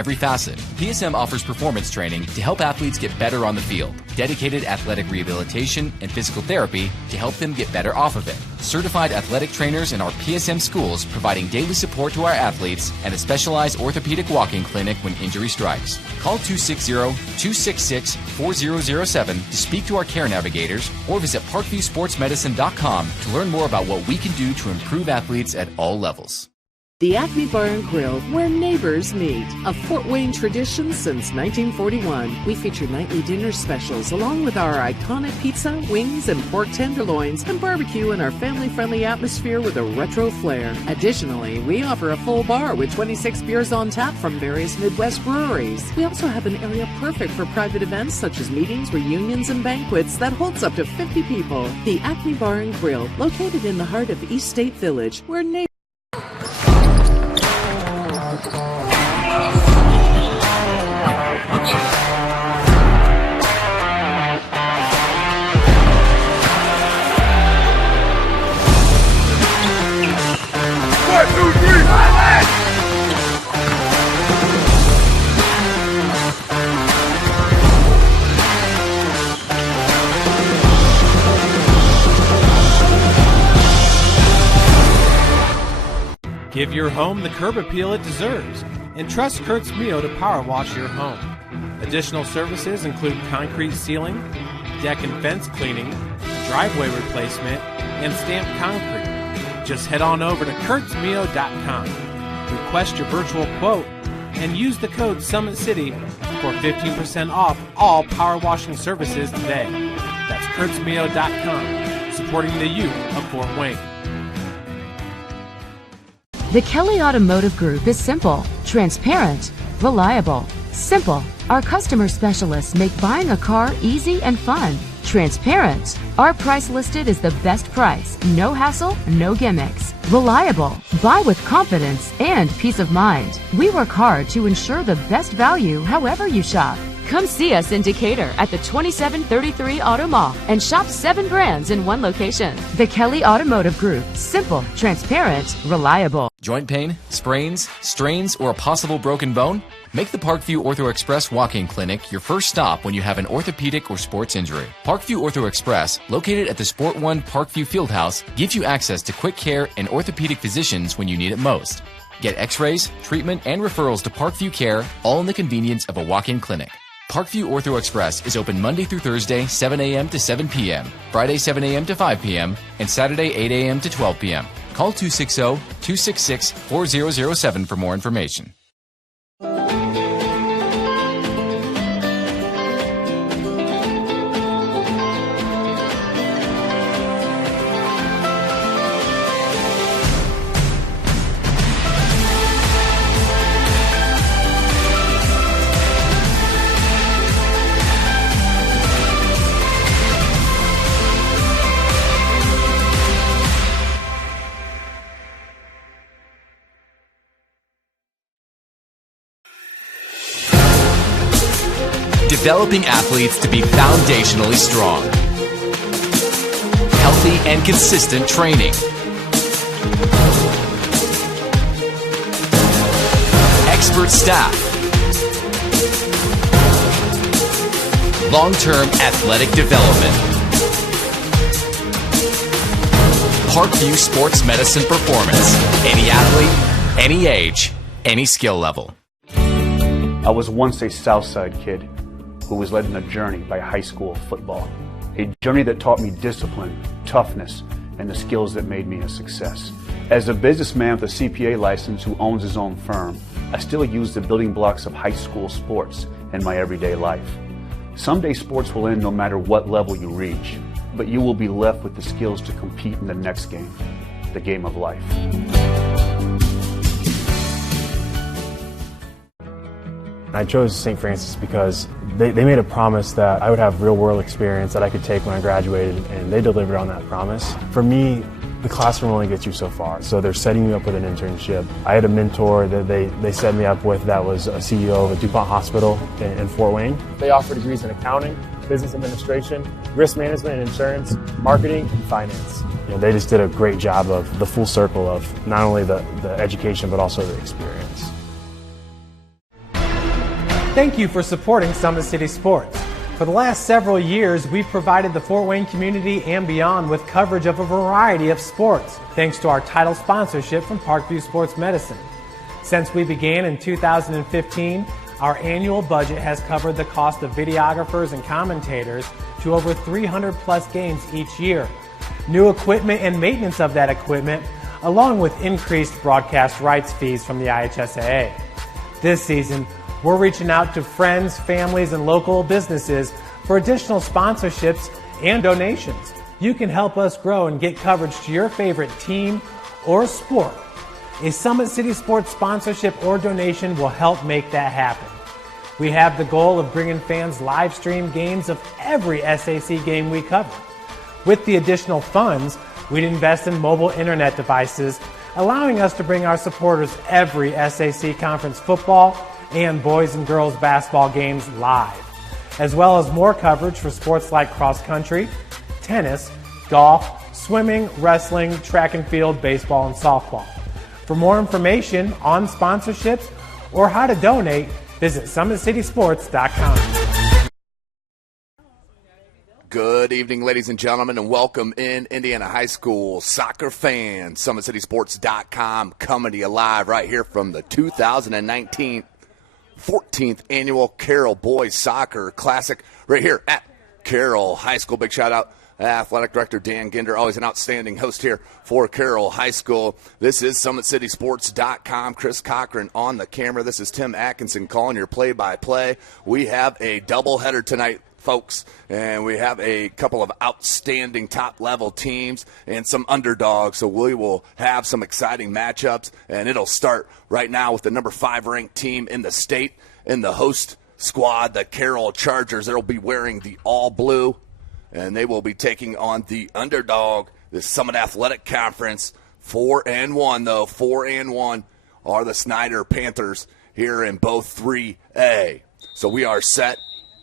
every facet. PSM offers performance training to help athletes get better on the field, dedicated athletic rehabilitation and physical therapy to help them get better off of it, certified athletic trainers in our PSM schools providing daily support to our athletes, and a specialized orthopedic walk-in clinic when injury strikes. Call 260-266-4007 to speak to our care navigators or visit parkviewsportsmedicine.com to learn more about what we can do to improve athletes at all levels. The Acme Bar and Grill, where neighbors meet. A Fort Wayne tradition since 1941. We feature nightly dinner specials along with our iconic pizza, wings, and pork tenderloins, and barbecue in our family-friendly atmosphere with a retro flair. Additionally, we offer a full bar with 26 beers on tap from various Midwest breweries. We also have an area perfect for private events such as meetings, reunions, and banquets that holds up to 50 people. The Acme Bar and Grill, located in the heart of East State Village, where neighbors... Give your home the curb appeal it deserves and trust Kurt's Mio to power wash your home. Additional services include concrete sealing, deck and fence cleaning, driveway replacement, and stamped concrete. Just head on over to kurtzmio.com. Request your virtual quote and use the code SummitCity for 15% off all power washing services today. That's kurtzmio.com, supporting the youth of Fort Wayne. The Kelly Automotive Group is simple, transparent, reliable. Simple. Our customer specialists make buying a car easy and fun. Transparent. Our price listed is the best price. No hassle, no gimmicks. Reliable. Buy with confidence and peace of mind. We work hard to ensure the best value however you shop. Come see us in Decatur at the 2733 Auto Mall and shop 7 brands in one location. The Kelly Automotive Group. Simple, transparent, reliable. Joint pain, sprains, strains, or a possible broken bone? Make the Parkview Ortho Express walk-in clinic your first stop when you have an orthopedic or sports injury. Parkview Ortho Express, located at the Sport One Parkview Fieldhouse, gives you access to quick care and orthopedic physicians when you need it most. Get x-rays, treatment, and referrals to Parkview Care, all in the convenience of a walk-in clinic. Parkview Ortho Express is open Monday through Thursday, 7 a.m. to 7 p.m., Friday, 7 a.m. to 5 p.m., and Saturday, 8 a.m. to 12 p.m. Call 260-266-4007 for more information. Developing athletes to be foundationally strong. Healthy and consistent training. Expert staff. Long-term athletic development. Parkview Sports Medicine Performance. Any athlete, any age, any skill level. I was once a Southside kid who was led on a journey by high school football. A journey that taught me discipline, toughness, and the skills that made me a success. As a businessman with a CPA license who owns his own firm, I still use the building blocks of high school sports in my everyday life. Someday sports will end no matter what level you reach, but you will be left with the skills to compete in the next game, the game of life. I chose St. Francis because they made a promise that I would have real-world experience that I could take when I graduated, and they delivered on that promise. For me, the classroom only gets you so far, so they're setting me up with an internship. I had a mentor that they set me up with that was a CEO of a DuPont hospital in Fort Wayne. They offer degrees in accounting, business administration, risk management and insurance, marketing, and finance. You know, they just did a great job of the full circle of not only the education but also the experience. Thank you for supporting Summit City Sports. For the last several years, we've provided the Fort Wayne community and beyond with coverage of a variety of sports, thanks to our title sponsorship from Parkview Sports Medicine. Since we began in 2015, our annual budget has covered the cost of videographers and commentators to over 300 plus games each year. New equipment and maintenance of that equipment, along with increased broadcast rights fees from the IHSAA. This season, we're reaching out to friends, families, and local businesses for additional sponsorships and donations. You can help us grow and get coverage to your favorite team or sport. A Summit City Sports sponsorship or donation will help make that happen. We have the goal of bringing fans live stream games of every SAC game we cover. With the additional funds, we'd invest in mobile internet devices, allowing us to bring our supporters every SAC conference football and boys and girls basketball games live, as well as more coverage for sports like cross country, tennis, golf, swimming, wrestling, track and field, baseball, and softball. For more information on sponsorships or how to donate, visit SummitCitySports.com. Good evening, ladies and gentlemen, and welcome in Indiana High School soccer fans. SummitCitySports.com coming to you live right here from the 2019 14th Annual Carroll Boys Soccer Classic right here at Carroll High School. Big shout out Athletic Director Dan Ginder, always an outstanding host here for Carroll High School. This is SummitCitySports.com. Chris Cochran on the camera. This is Tim Atkinson calling your play-by-play. We have a doubleheader tonight, folks, and we have a couple of outstanding top-level teams and some underdogs, so we will have some exciting matchups, and it'll start right now with the number 5 ranked team in the state in the host squad, the Carroll Chargers. They'll be wearing the all-blue, and they will be taking on the underdog, the Summit Athletic Conference. 4-1, though. 4-1 are the Snider Panthers here in both 3A. So we are set.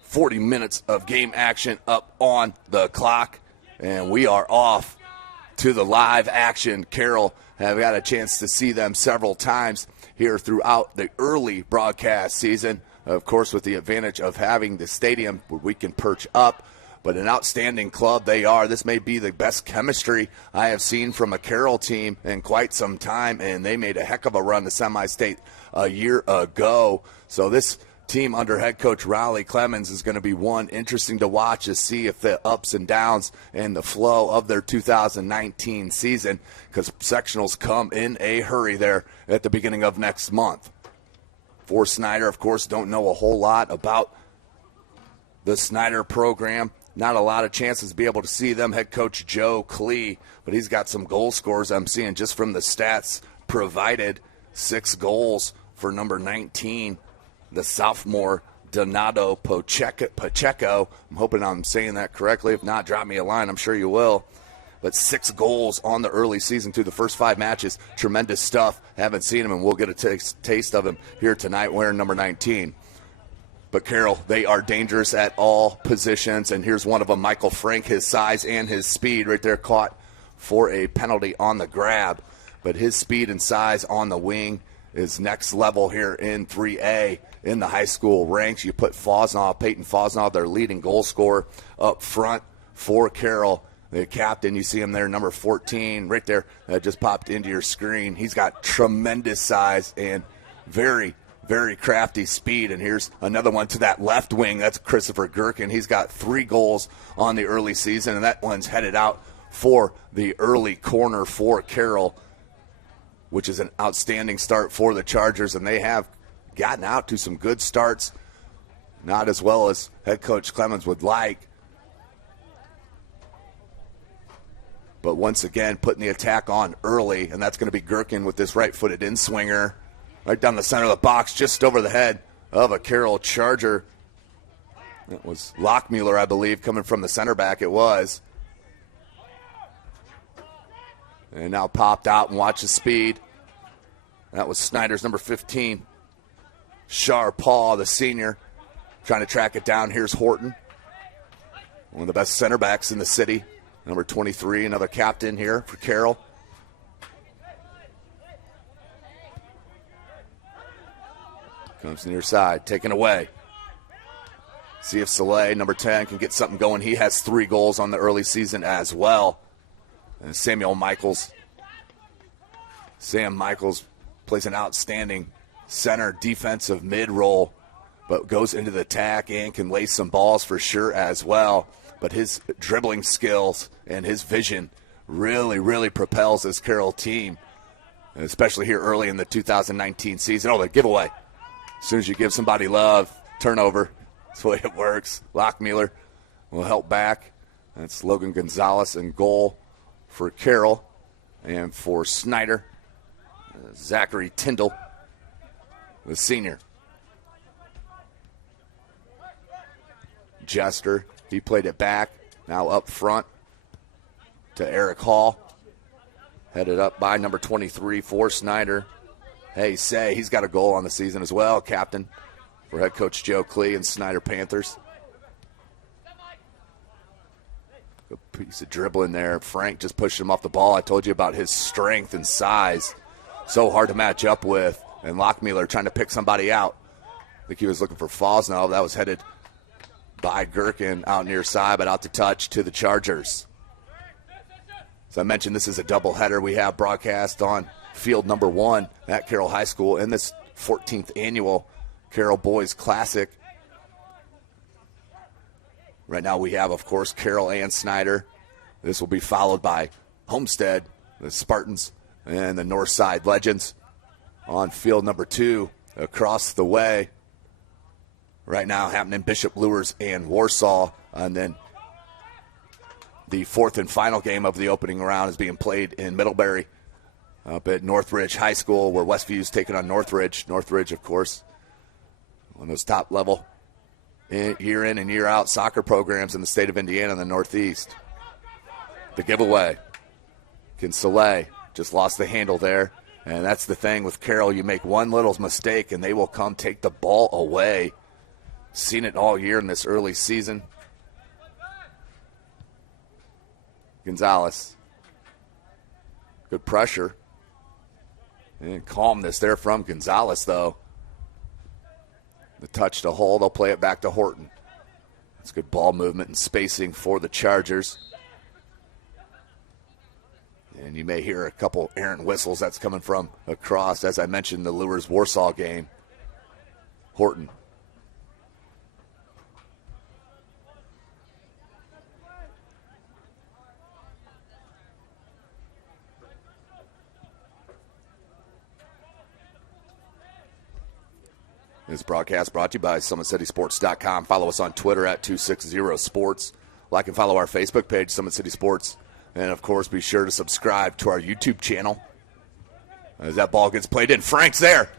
40 minutes of game action up on the clock, and we are off to the live action. Carroll have got a chance to see them several times here throughout the early broadcast season, of course, with the advantage of having the stadium where we can perch up. But an outstanding club they are. This may be the best chemistry I have seen from a Carroll team in quite some time, and they made a heck of a run to semi-state a year ago. So this team under head coach Raleigh Clemens is going to be one interesting to watch to see if the ups and downs and the flow of their 2019 season, because sectionals come in a hurry there at the beginning of next month. For Snider, of course, don't know a whole lot about the Snider program. Not a lot of chances to be able to see them. Head coach Joe Klee, but he's got some goal scorers I'm seeing just from the stats provided. 6 goals for number 19, the sophomore Donato Pacheco. I'm hoping I'm saying that correctly. If not, drop me a line. I'm sure you will. But 6 goals on the early season through the first 5 matches. Tremendous stuff. Haven't seen him, and we'll get a taste of him here tonight wearing number 19. But Carroll, they are dangerous at all positions, and here's one of them, Michael Frank, his size and his speed right there, caught for a penalty on the grab. But his speed and size on the wing is next level here in 3A in the high school ranks. You put Peyton Fosnaw, their leading goal scorer, up front for Carroll. The captain, you see him there, number 14, right there, just popped into your screen. He's got tremendous size and very, very crafty speed. And here's another one to that left wing. That's Christopher Gherkin. He's got 3 goals on the early season, and that one's headed out for the early corner for Carroll, which is an outstanding start for the Chargers, and they have gotten out to some good starts, not as well as head coach Clemens would like. But once again, putting the attack on early, and that's going to be Gherkin with this right-footed in-swinger right down the center of the box, just over the head of a Carroll Charger. It was Lockmuller, I believe, coming from the center back. It was. And now popped out, and watch the speed. That was Snider's number 15. Shar Paul, the senior, trying to track it down. Here's Horton, one of the best center backs in the city. Number 23, another captain here for Carroll. Comes near side, taken away. See if Soleil, number 10, can get something going. He has 3 goals on the early season as well. And Sam Michaels plays an outstanding center defensive mid role, but goes into the attack and can lay some balls for sure as well. But his dribbling skills and his vision really, really propels this Carroll team, especially here early in the 2019 season. Oh, the giveaway. As soon as you give somebody love, turnover. That's the way it works. Lockmuller will help back. That's Logan Gonzalez in goal for Carroll. And for Snider, Zachary Tyndall, the senior. Jester, he played it back. Now up front to Eric Hall. Headed up by number 23 for Snider. IHSAA, he's got a goal on the season as well, captain for head coach Joe Klee and Snider Panthers. Good piece of dribbling there. Frank just pushed him off the ball. I told you about his strength and size. So hard to match up with. And Lockmuller trying to pick somebody out. I think he was looking for Fosno. That was headed by Gherkin out near side, but out to touch to the Chargers. As I mentioned, this is a doubleheader we have broadcast on field number 1 at Carroll High School in this 14th annual Carroll Boys Classic. Right now we have, of course, Carroll and Snider. This will be followed by Homestead, the Spartans, and the Northside Legends on field number 2 across the way. Right now happening Bishop Lures and Warsaw. And then the 4th and final game of the opening round is being played in Middlebury up at Northridge High School, where Westview's taking on Northridge. Northridge, of course, one of those top level year in and year out soccer programs in the state of Indiana in the Northeast. The giveaway. Soleil just lost the handle there. And that's the thing with Carroll. You make one little mistake and they will come take the ball away. Seen it all year in this early season. Gonzalez. Good pressure. And calmness there from Gonzalez, though. The touch to Hull. They'll play it back to Horton. That's good ball movement and spacing for the Chargers. And you may hear a couple errant whistles that's coming from across, as I mentioned, the Lures Warsaw game. Horton. This broadcast brought to you by SummitCitySports.com. Follow us on Twitter at 260sports. Like and follow our Facebook page, Summit City Sports. And, of course, be sure to subscribe to our YouTube channel. As that ball gets played in, Frank's there.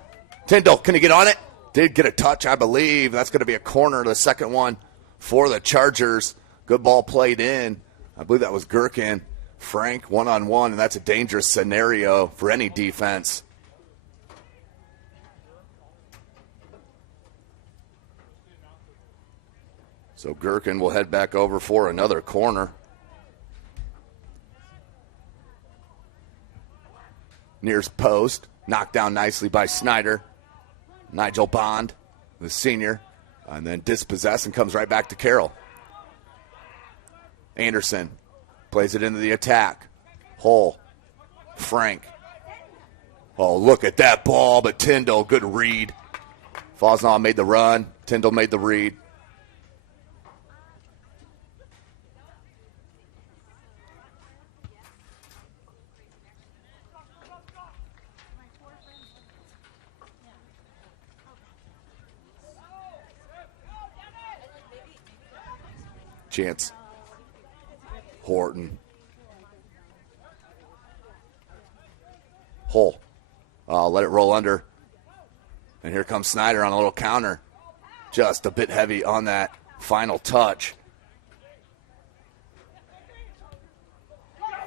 Tyndall, can he get on it? Did get a touch, I believe. That's going to be a corner, the second one for the Chargers. Good ball played in. I believe that was Gherkin. Frank, one-on-one, and that's a dangerous scenario for any defense. So Gherkin will head back over for another corner. Near's post, knocked down nicely by Snider. Nigel Bond, the senior, and then dispossessed and comes right back to Carroll. Anderson plays it into the attack. Hull, Frank. Oh, look at that ball, but Tyndall, good read. Fosnaw made the run. Tyndall made the read. Chance. Horton. Hull. Let it roll under. And here comes Snider on a little counter. Just a bit heavy on that final touch.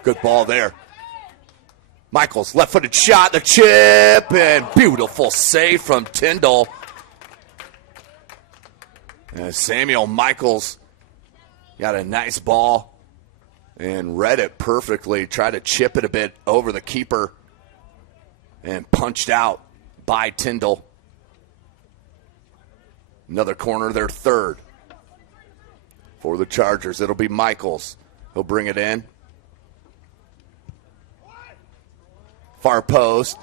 Good ball there. Michaels, left-footed shot, the chip, and beautiful save from Tyndall. And Samuel Michaels got a nice ball and read it perfectly. Tried to chip it a bit over the keeper and punched out by Tyndall. Another corner, their third. For the Chargers, it'll be Michaels. He'll bring it in. Far post.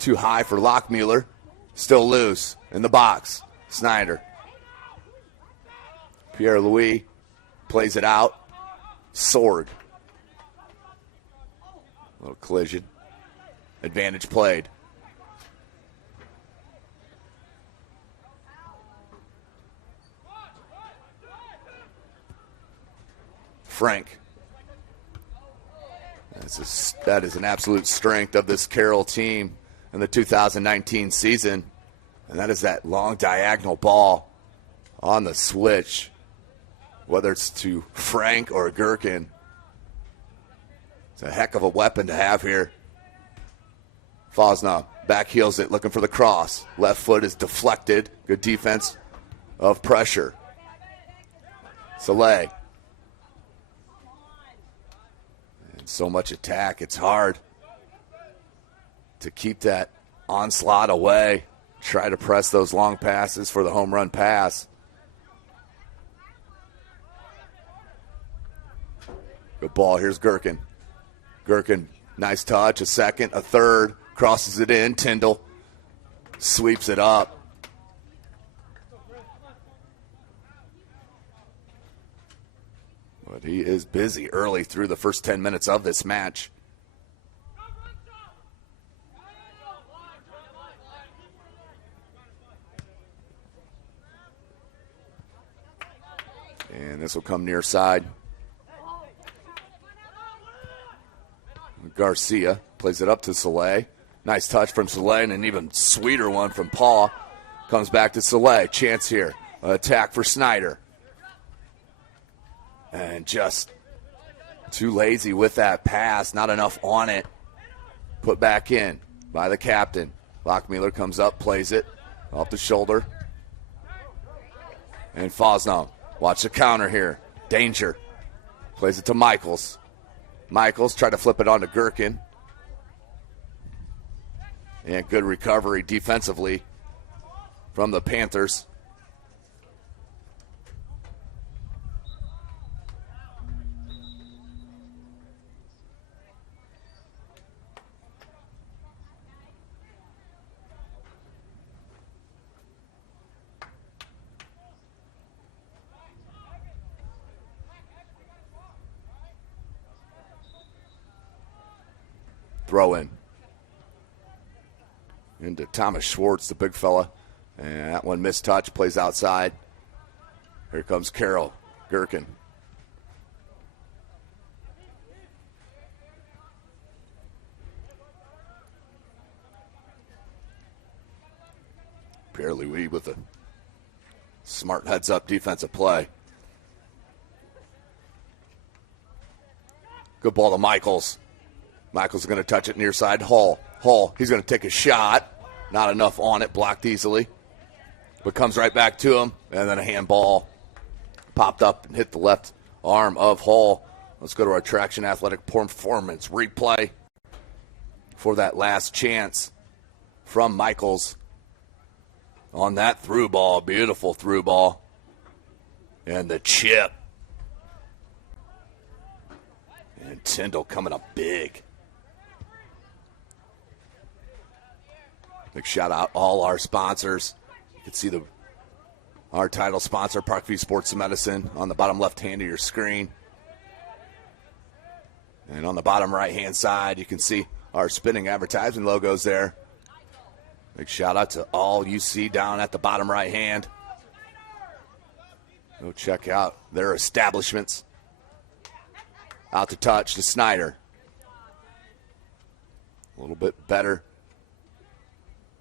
Too high for Lockmuller. Still loose in the box. Snider. Pierre-Louis plays it out. Sword. Little collision. Advantage played. Frank. That is an absolute strength of this Carroll team in the 2019 season. And that is that long diagonal ball on the switch. Whether it's to Frank or Gherkin. It's a heck of a weapon to have here. Fosnaugh back heels it, looking for the cross. Left foot is deflected. Good defense of pressure. Soleil. And so much attack, it's hard to keep that onslaught away. Try to press those long passes for the home run pass. Good ball. Here's Gherkin. Gherkin, nice touch. A second, a third. Crosses it in. Tyndall sweeps it up. But he is busy early through the first 10 minutes of this match. And this will come near side. Garcia plays it up to Soleil. Nice touch from Soleil, and an even sweeter one from Paul. Comes back to Soleil. Chance here. Attack for Snider. And just too lazy with that pass. Not enough on it. Put back in by the captain. Lockmuller comes up, plays it off the shoulder. And Fosnaugh. Watch the counter here. Danger. Plays it to Michaels. Michaels tried to flip it on to Gherkin. And good recovery defensively from the Panthers. Throw in. Into Thomas Schwartz, the big fella. And that one missed touch, plays outside. Here comes Carroll. Gherkin. Pierre-Louis with a smart heads-up defensive play. Good ball to Michaels. Michaels is going to touch it near side. Hall, he's going to take a shot. Not enough on it, blocked easily. But comes right back to him. And then a handball popped up and hit the left arm of Hall. Let's go to our Traction Athletic Performance replay for that last chance from Michaels on that through ball. Beautiful through ball. And the chip. And Tyndall coming up big. Big shout out all our sponsors. You can see our title sponsor, Parkview Sports Medicine, on the bottom left hand of your screen. And on the bottom right hand side, you can see our spinning advertising logos there. Big shout out to all you see down at the bottom right hand. Go check out their establishments. Out to touch to Snider. A little bit better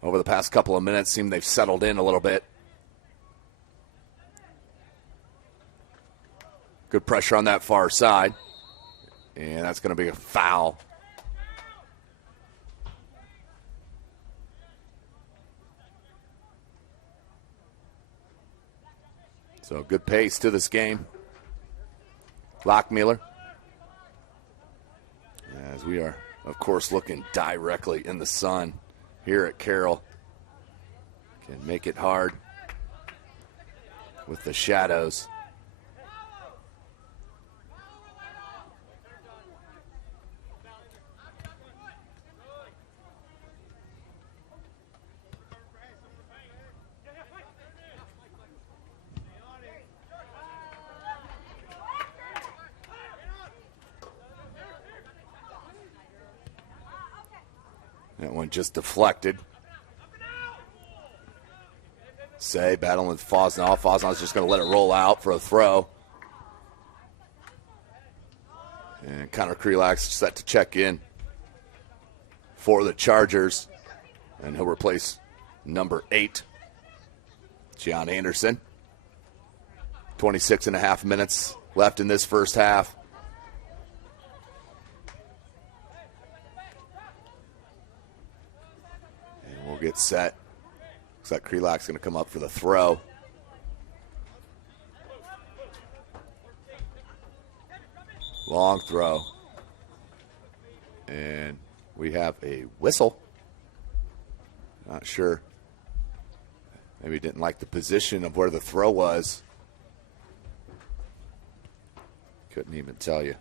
over the past couple of minutes. Seem they've settled in a little bit. Good pressure on that far side. And that's going to be a foul. So good pace to this game. Lockmuller. As we are, of course, looking directly in the sun here at Carroll. Can make it hard with the shadows. That one just deflected. Say battling with Fosnaugh. Fosnaugh's just going to let it roll out for a throw. And Connor Krelak's set to check in for the Chargers. And he'll replace number 8, John Anderson. 26 and a half minutes left in this first half. We'll get set. Looks like Krelak's going to come up for the throw. Long throw. And we have a whistle. Not sure. Maybe didn't like the position of where the throw was. Couldn't even tell you.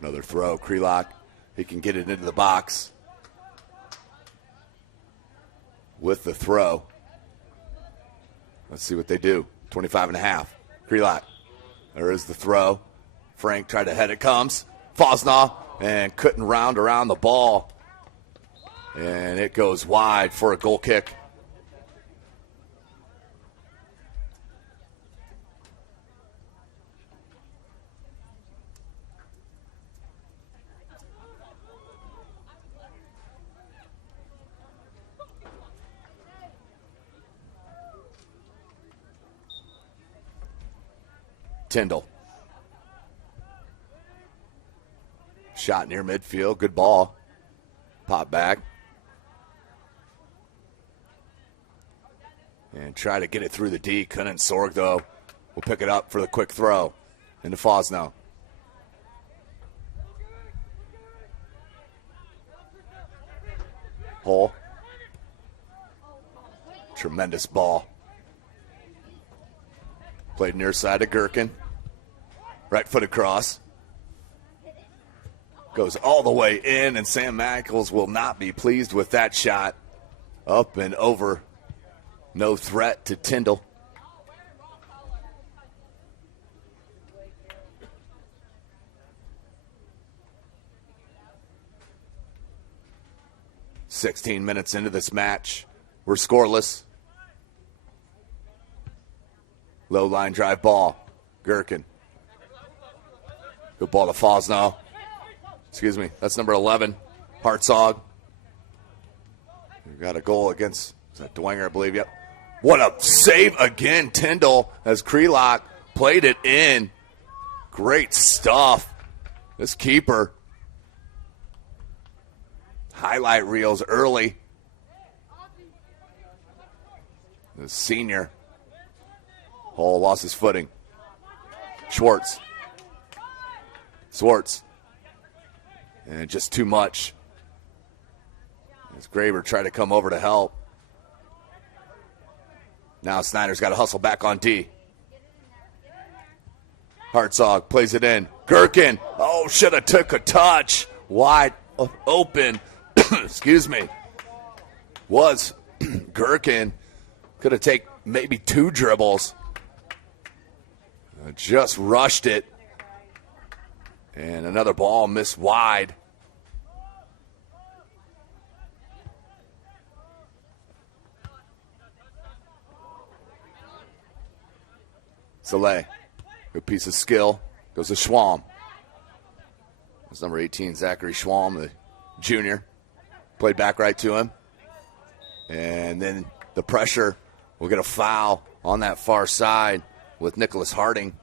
Another throw. Krelak, he can get it into the box with the throw. Let's see what they do. 25 and a half. Krelak. There is the throw. Frank tried to head. It comes. Fosnaugh, and couldn't round around the ball. And it goes wide for a goal kick. Tyndall. Shot near midfield. Good ball. Pop back. And try to get it through the D. Couldn't. Sorg, though, will pick it up for the quick throw into Fosnaugh. Hole. Tremendous ball. Played near side of Gherkin. Right foot across. Goes all the way in, and Sam Michaels will not be pleased with that shot. Up and over. No threat to Tyndall. "16 minutes into this match. We're scoreless. Low line drive ball. Gherkin. Good ball to Fosnaugh. Excuse me, that's number 11, Hartzog. We've got a goal against, is that Dwenger, I believe? Yep. What a save again, Tyndall, as Krelak played it in. Great stuff. This keeper. Highlight reels early. The senior. Hall lost his footing. Schwartz. And just too much. As Graber tried to come over to help. Now Snider's got to hustle back on D. Hartzog plays it in. Gherkin. Oh, should have took a touch. Wide open. Excuse me. Was Gherkin. Could have taken maybe 2 dribbles. Just rushed it. And another ball missed wide. Soleil. Good piece of skill. Goes to Schwalm. That's number 18, Zachary Schwalm, the junior. Played back right to him. And then the pressure. We'll get a foul on that far side with Nicholas Harding.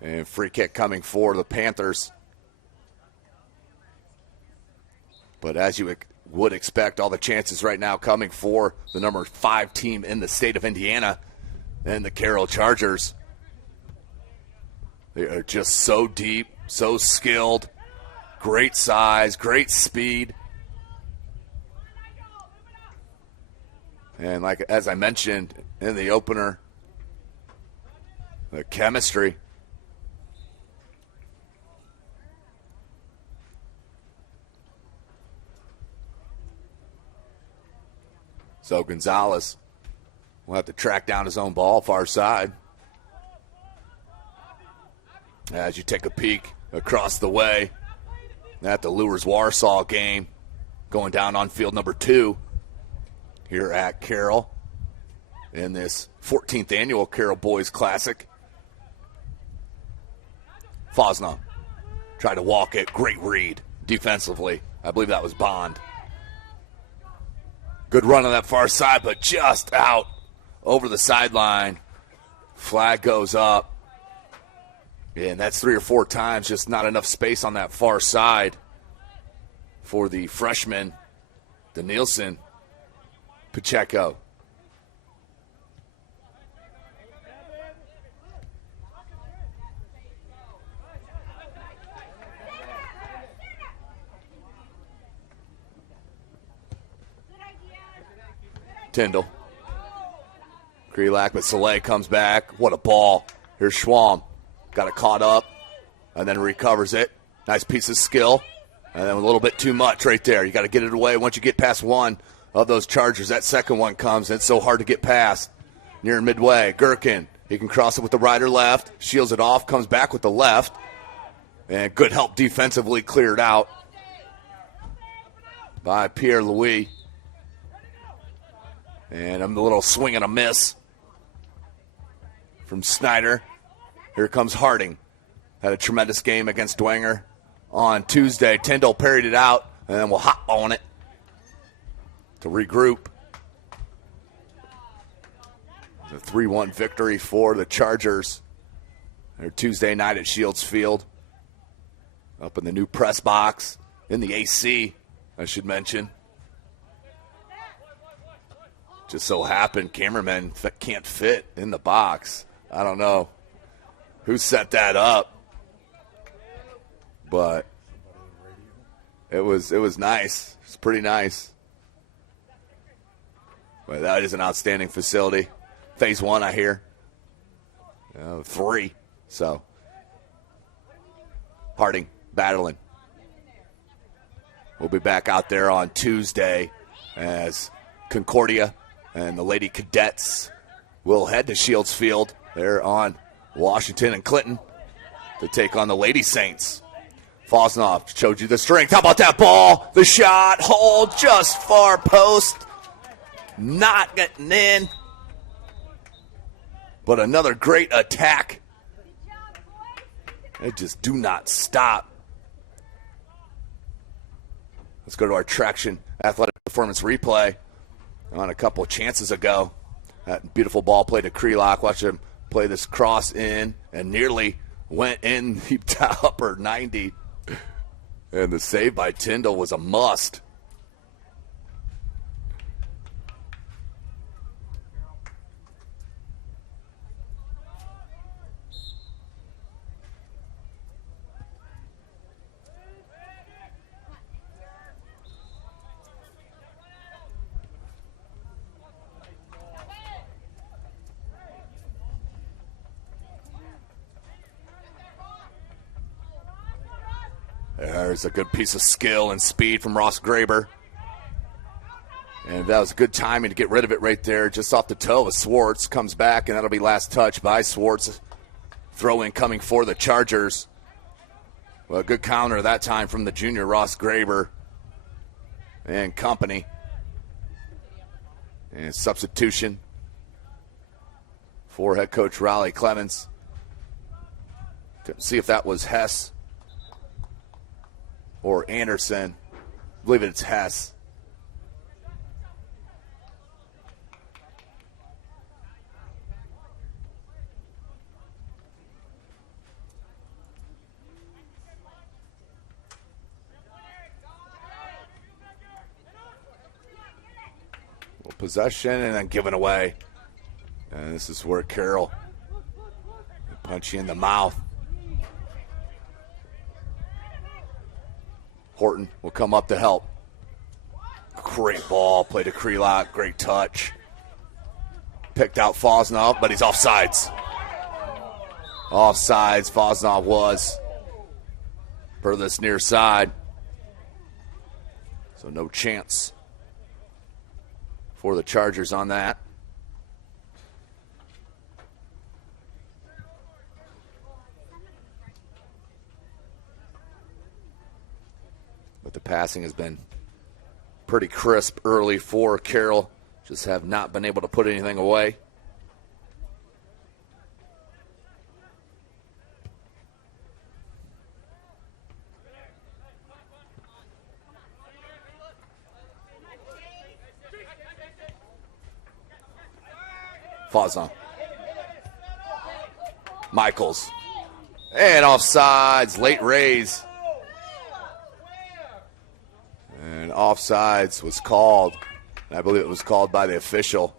And free kick coming for the Panthers. But as you would expect, all the chances right now coming for the number 5 team in the state of Indiana and the Carroll Chargers. They are just so deep, so skilled, great size, great speed. And as I mentioned in the opener, the chemistry. So Gonzalez will have to track down his own ball far side. As you take a peek across the way at the Lures-Warsaw game, going down on field number 2 here at Carroll in this 14th annual Carroll Boys Classic. Fosnaugh tried to walk it. Great read defensively. I believe that was Bond. Good run on that far side, but just out over the sideline. Flag goes up. And that's 3 or 4 times, just not enough space on that far side for the freshman, Danielson Pacheco. Tyndall. Krelak, but Soleil comes back. What a ball. Here's Schwalm. Got it caught up and then recovers it. Nice piece of skill. And then a little bit too much right there. You got to get it away. Once you get past one of those Chargers, that second one comes, and it's so hard to get past. Near midway, Gherkin. He can cross it with the right or left. Shields it off, comes back with the left. And good help defensively cleared out by Pierre-Louis. And a little swing and a miss from Snider. Here comes Harding. Had a tremendous game against Dwenger on Tuesday. Tyndall parried it out, and then we'll hop on it to regroup. The 3-1 victory for the Chargers. Their Tuesday night at Shields Field. Up in the new press box, in the AC, I should mention. Just so happened cameramen can't fit in the box. I don't know who set that up, but it was nice. It's pretty nice. But that is an outstanding facility. Phase 1, I hear. 3. So Harding battling. We'll be back out there on Tuesday as Concordia and the Lady Cadets will head to Shields Field. They're on Washington and Clinton to take on the Lady Saints. Fosnaugh showed you the strength. How about that ball? The shot, hold, just far post. Not getting in. But another great attack. They just do not stop. Let's go to our Traction Athletic Performance replay on a couple of chances ago. That beautiful ball play to Krelak. Watch him play this cross in and nearly went in the upper 90. And the save by Tyndall was a must. There's a good piece of skill and speed from Ross Graber. And that was good timing to get rid of it right there, just off the toe of Swartz. Comes back, and that'll be last touch by Swartz. Throw-in coming for the Chargers. Well, a good counter that time from the junior Ross Graber and company. And substitution for head coach Riley Clemens. Couldn't see if that was Hess or Anderson. I believe it's Hess. possession and then given away. And this is where Carroll punch you in the mouth. Horton will come up to help. Great ball, play to Krelot, great touch. Picked out Fosnov, but he's offsides. Offsides, Fosnov was. Furthest near side. So no chance for the Chargers on that. But the passing has been pretty crisp early for Carroll. Just have not been able to put anything away. Fosnov. Michaels. And offsides, late raise. And offsides was called. I believe it was called by the official.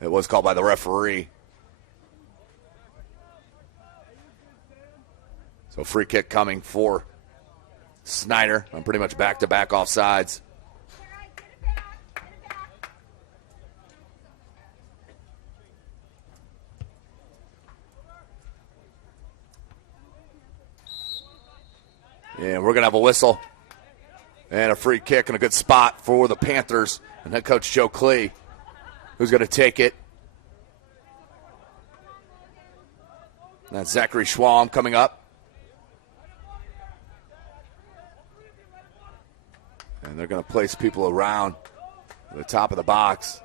It was called by the referee. So free kick coming for Snider. I'm pretty much back-to-back offsides. And we're going to have a whistle and a free kick and a good spot for the Panthers and head coach Joe Klee, who's going to take it. That's Zachary Schwalm coming up. And they're going to place people around the top of the box.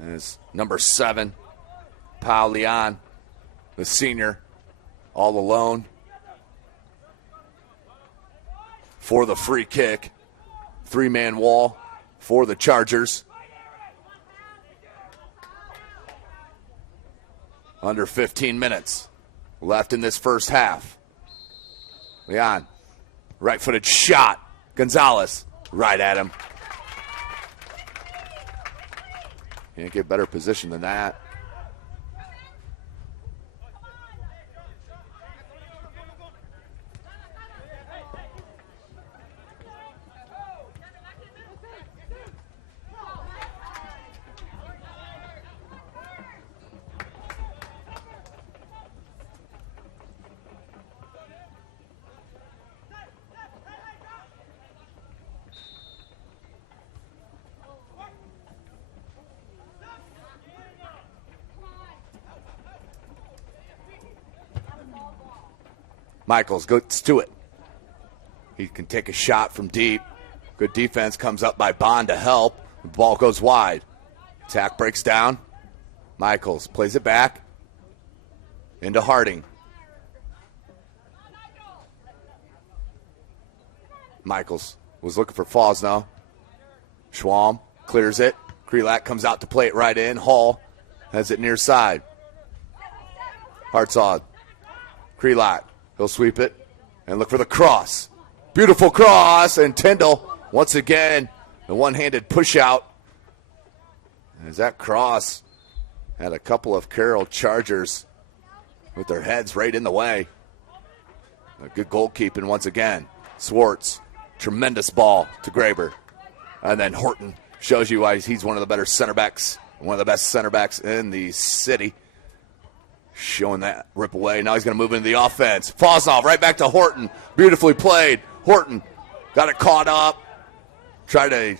And it's number 7, Pau Leon, the senior, all alone for the free kick. 3-man wall for the Chargers. Under 15 minutes left in this first half. Leon, right-footed shot. Gonzalez, right at him. Can't get better position than that. Michaels gets to it. He can take a shot from deep. Good defense comes up by Bond to help. The ball goes wide. Attack breaks down. Michaels plays it back into Harding. Michaels was looking for Fosno. Schwalm clears it. Krelak comes out to play it right in. Hall has it near side. Hartzog. Krelak. He'll sweep it and look for the cross. Beautiful cross, and Tyndall, once again, the one-handed push-out. As that cross had a couple of Carroll Chargers with their heads right in the way. A good goalkeeping once again. Swartz, tremendous ball to Graber. And then Horton shows you why he's one of the better center backs, one of the best center backs in the city. Showing that rip away. Now he's going to move into the offense. Fosnov right back to Horton. Beautifully played. Horton got it caught up. Tried to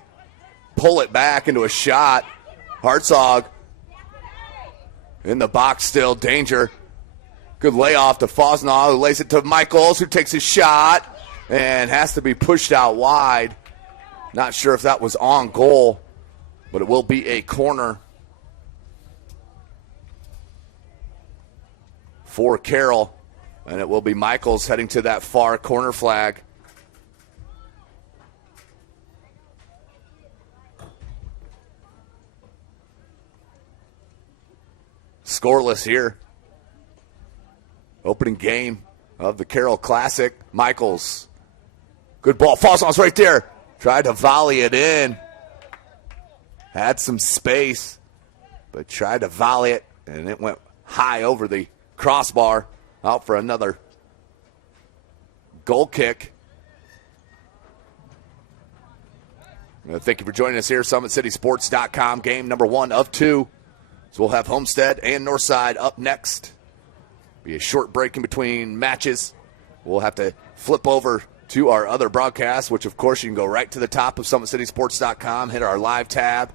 pull it back into a shot. Hartzog in the box still. Danger. Good layoff to Fosnov, who lays it to Michaels, who takes his shot and has to be pushed out wide. Not sure if that was on goal, but it will be a corner for Carroll, and it will be Michaels heading to that far corner flag. Scoreless here. Opening game of the Carroll Classic. Michaels. Good ball. Fosnov's right there. Tried to volley it in. Had some space, but tried to volley it, and it went high over the crossbar. Out for another goal kick. Thank you for joining us here, SummitCitySports.com. Game number 1 of 2. So we'll have Homestead and Northside up next. Be a short break in between matches. We'll have to flip over to our other broadcast, which, of course, you can go right to the top of SummitCitySports.com, hit our live tab.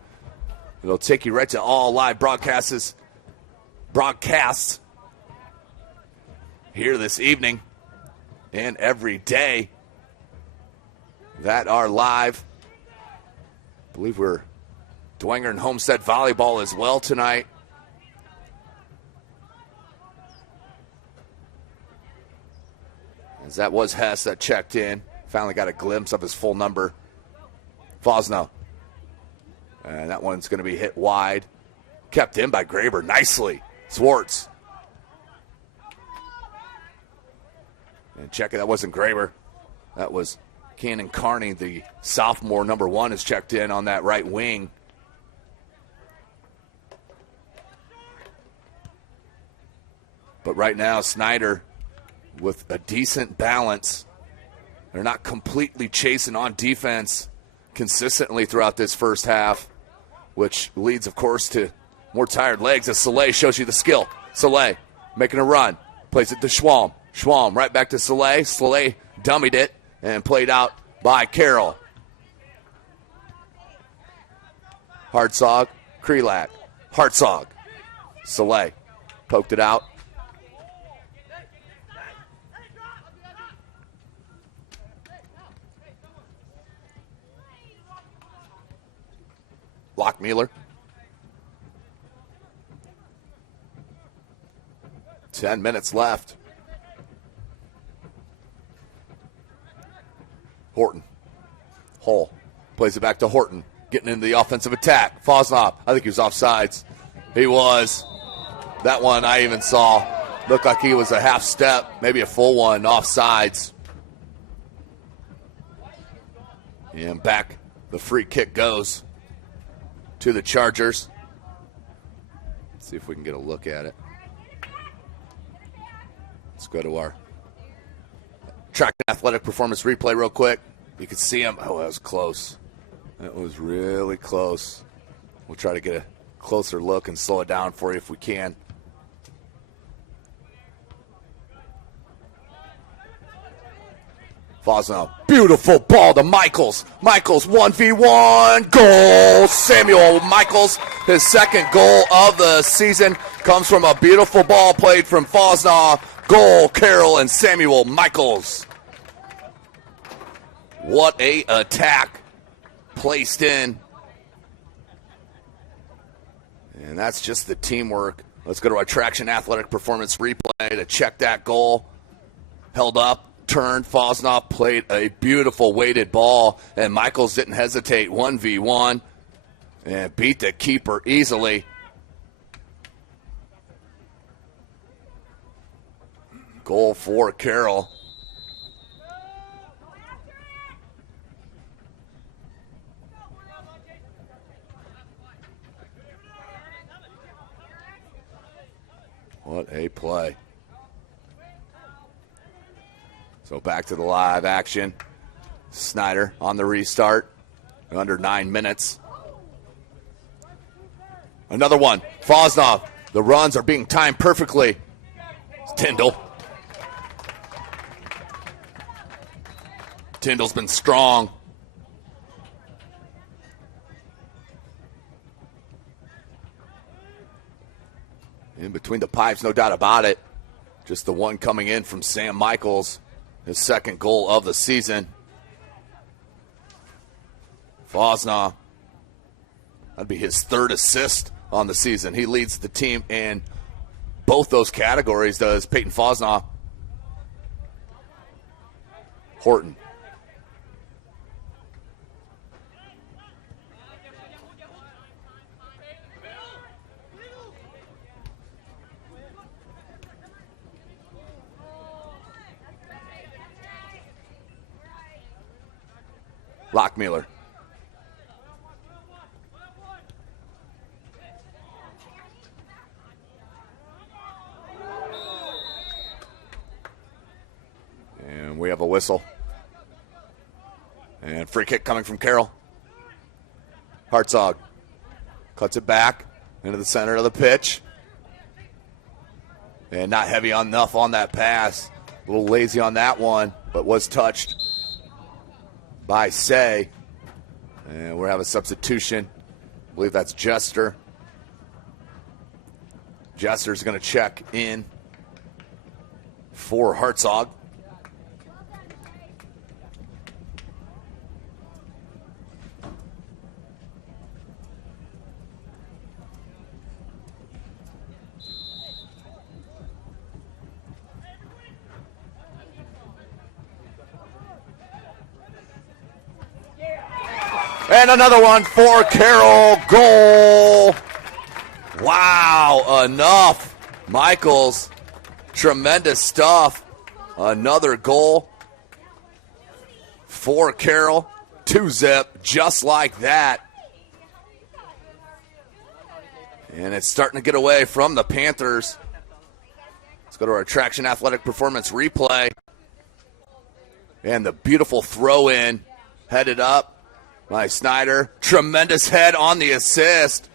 It'll take you right to all live broadcasts here this evening and every day that are live. I believe we're Dwenger and Homestead volleyball as well tonight. As that was Hess that checked in. Finally got a glimpse of his full number. Fosno. And that one's going to be hit wide. Kept in by Graber nicely. Swartz. And check it, that wasn't Graber. That was Cannon Carney, the sophomore number 1, is checked in on that right wing. But right now, Snider with a decent balance. They're not completely chasing on defense consistently throughout this first half, which leads, of course, to more tired legs as Soleil shows you the skill. Soleil making a run, plays it to Schwalm. Schwalm right back to Soleil. Soleil dummied it and played out by Carroll. Hartzog, Krelak, Hartzog, Soleil poked it out. Lockmueller. 10 minutes left. Horton. Hull plays it back to Horton. Getting into the offensive attack. Fosnop. I think he was offsides. He was. That one I even saw. Looked like he was a half step, maybe a full one, offsides. And back the free kick goes to the Chargers. Let's see if we can get a look at it. Let's go to our track and athletic performance replay real quick. You can see him. Oh, that was close. That was really close. We'll try to get a closer look and slow it down for you if we can. Fosno, beautiful ball to Michaels. Michaels 1v1 goal. Samuel Michaels, his second goal of the season, comes from a beautiful ball played from Fosno. Goal, Carroll and Samuel Michaels. What a attack placed in. And that's just the teamwork. Let's go to our traction athletic performance replay to check that goal. Held up. Turned, Fosnoff played a beautiful weighted ball, and Michaels didn't hesitate, 1v1, and beat the keeper easily. Goal for Carroll. What a play. So back to the live action. Snider on the restart. Under 9 minutes. Another one. Fosnov. The runs are being timed perfectly. It's Tyndall. Tyndall's been strong. In between the pipes, no doubt about it. Just the one coming in from Sam Michaels. His second goal of the season. Fosna. That'd be his third assist on the season. He leads the team in both those categories, does Peyton Fosna. Horton. Lockmuller. And we have a whistle. And free kick coming from Carroll. Hartzog cuts it back into the center of the pitch. And not heavy enough on that pass. A little lazy on that one, but was touched by Say. And we'll have a substitution. I believe that's Jester. Jester's going to check in for Hartzog. And another one for Carroll. Goal. Wow, enough. Michaels, tremendous stuff. Another goal for Carroll. 2-zip, just like that. And it's starting to get away from the Panthers. Let's go to our Traction Athletic Performance replay. And the beautiful throw-in headed up by Snider. Tremendous head on the assist.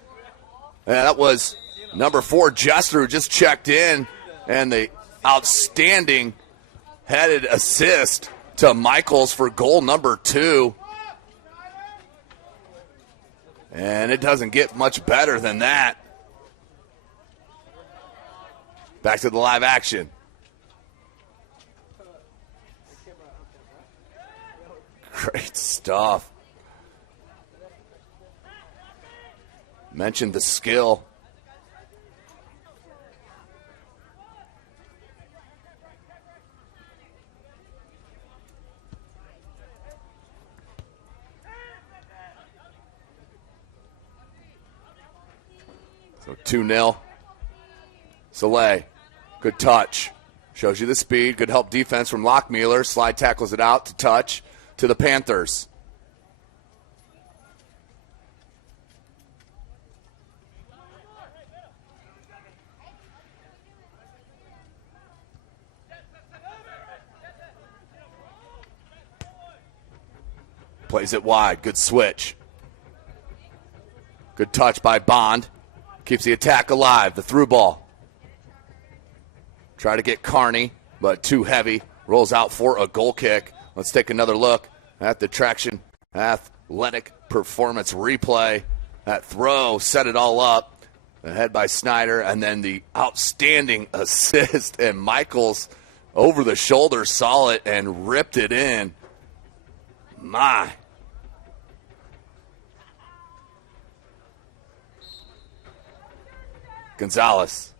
And that was number 4, Jester, who just checked in. And the outstanding headed assist to Michaels for goal number 2. And it doesn't get much better than that. Back to the live action. Great stuff. Mentioned the skill. So 2-0. Soleil, good touch. Shows you the speed. Good help defense from Lockmuller. Slide tackles it out to touch to the Panthers. Plays it wide. Good switch. Good touch by Bond. Keeps the attack alive. The through ball. Try to get Carney, but too heavy. Rolls out for a goal kick. Let's take another look at the Traction Athletic Performance replay. That throw set it all up. The head by Snider, and then the outstanding assist. And Michaels over the shoulder saw it and ripped it in. My. Gonzalez.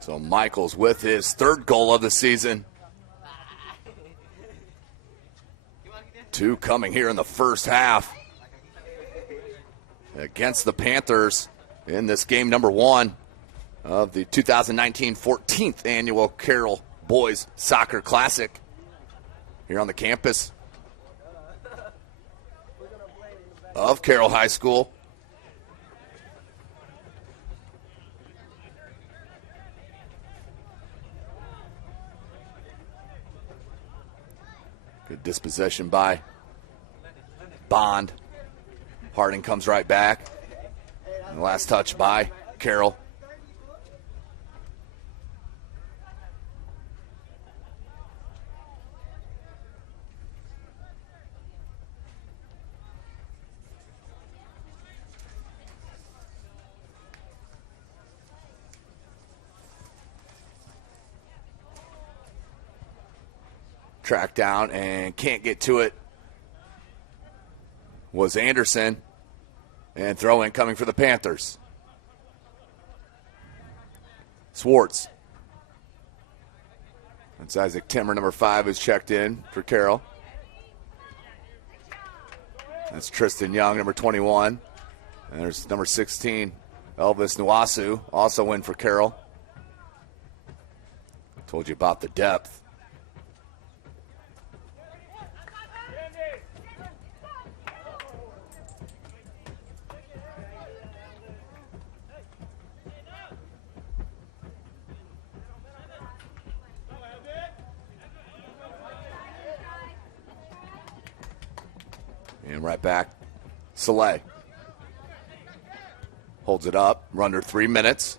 So Michaels with his 3rd goal of the season. 2 coming here in the first half against the Panthers in this game number 1 of the 2019 14th annual Carroll Boys Soccer Classic here on the campus of Carroll High School. Good dispossession by Bond. Harding comes right back. And the last touch by Carroll. Track down and can't get to it was Anderson. And throw-in coming for the Panthers. Swartz. It's Isaac Timmer, number 5, who's checked in for Carroll. That's Tristan Young, number 21. And there's number 16, Elvis Nwasu, also in for Carroll. Told you about the depth. And right back, Soleil. Holds it up. We're under 3 minutes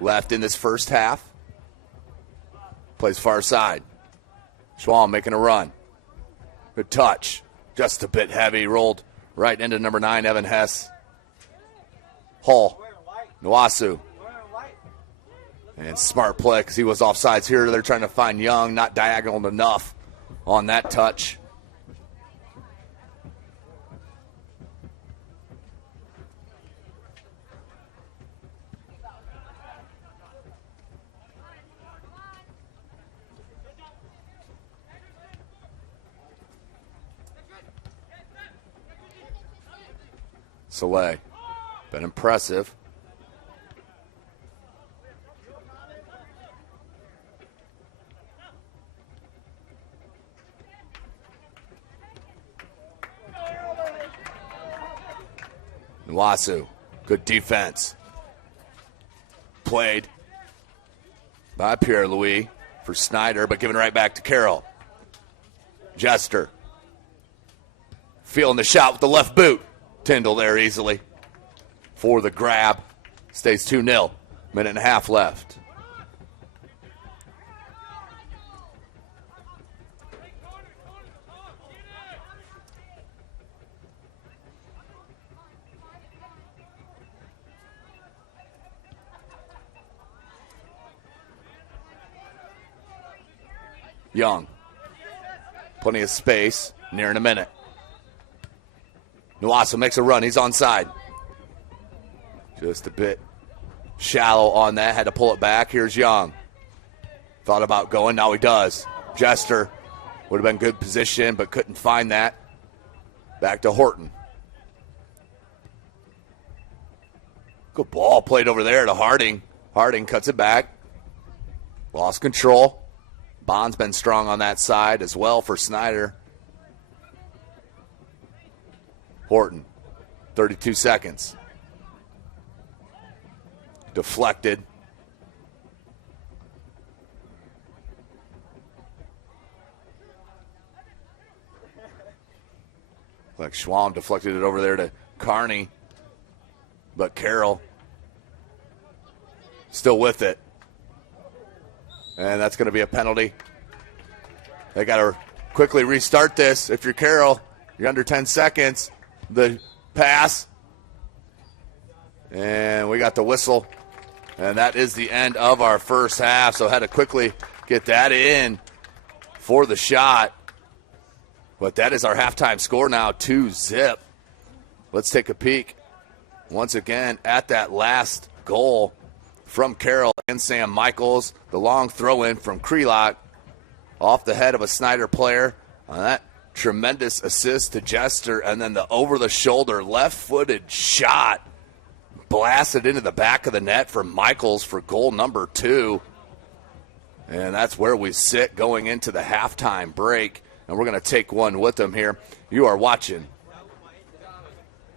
left in this first half. Plays far side. Schwalm making a run. Good touch. Just a bit heavy. Rolled right into number 9, Evan Hess. Hull. Nwasu. And smart play because he was offsides here. They're trying to find Young. Not diagonal enough on that touch. Soleil, been impressive. Nwasu, good defense. Played by Pierre-Louis for Snider, but given right back to Carroll. Jester, feeling the shot with the left boot. Tyndall there easily for the grab. Stays 2-0. Minute and a half left. Young. Plenty of space. Nearing a minute. Nwasu makes a run. He's onside. Just a bit shallow on that. Had to pull it back. Here's Young. Thought about going. Now he does. Jester would have been good position, but couldn't find that. Back to Horton. Good ball played over there to Harding. Harding cuts it back. Lost control. Bond's been strong on that side as well for Snider. Horton, 32 seconds. Deflected. Like Schwalm deflected it over there to Carney. But Carroll still with it. And that's going to be a penalty. They got to quickly restart this. If you're Carroll, you're under 10 seconds. The pass. And we got the whistle. And that is the end of our first half. So had to quickly get that in for the shot. But that is our halftime score now, 2-0. Let's take a peek once again at that last goal from Carroll and Sam Michaels. The long throw-in from Krelock off the head of a Snider player. On that tremendous assist to Jester, and then the over-the-shoulder left-footed shot blasted into the back of the net for Michaels for goal number 2. And that's where we sit going into the halftime break. And we're going to take one with them here. You are watching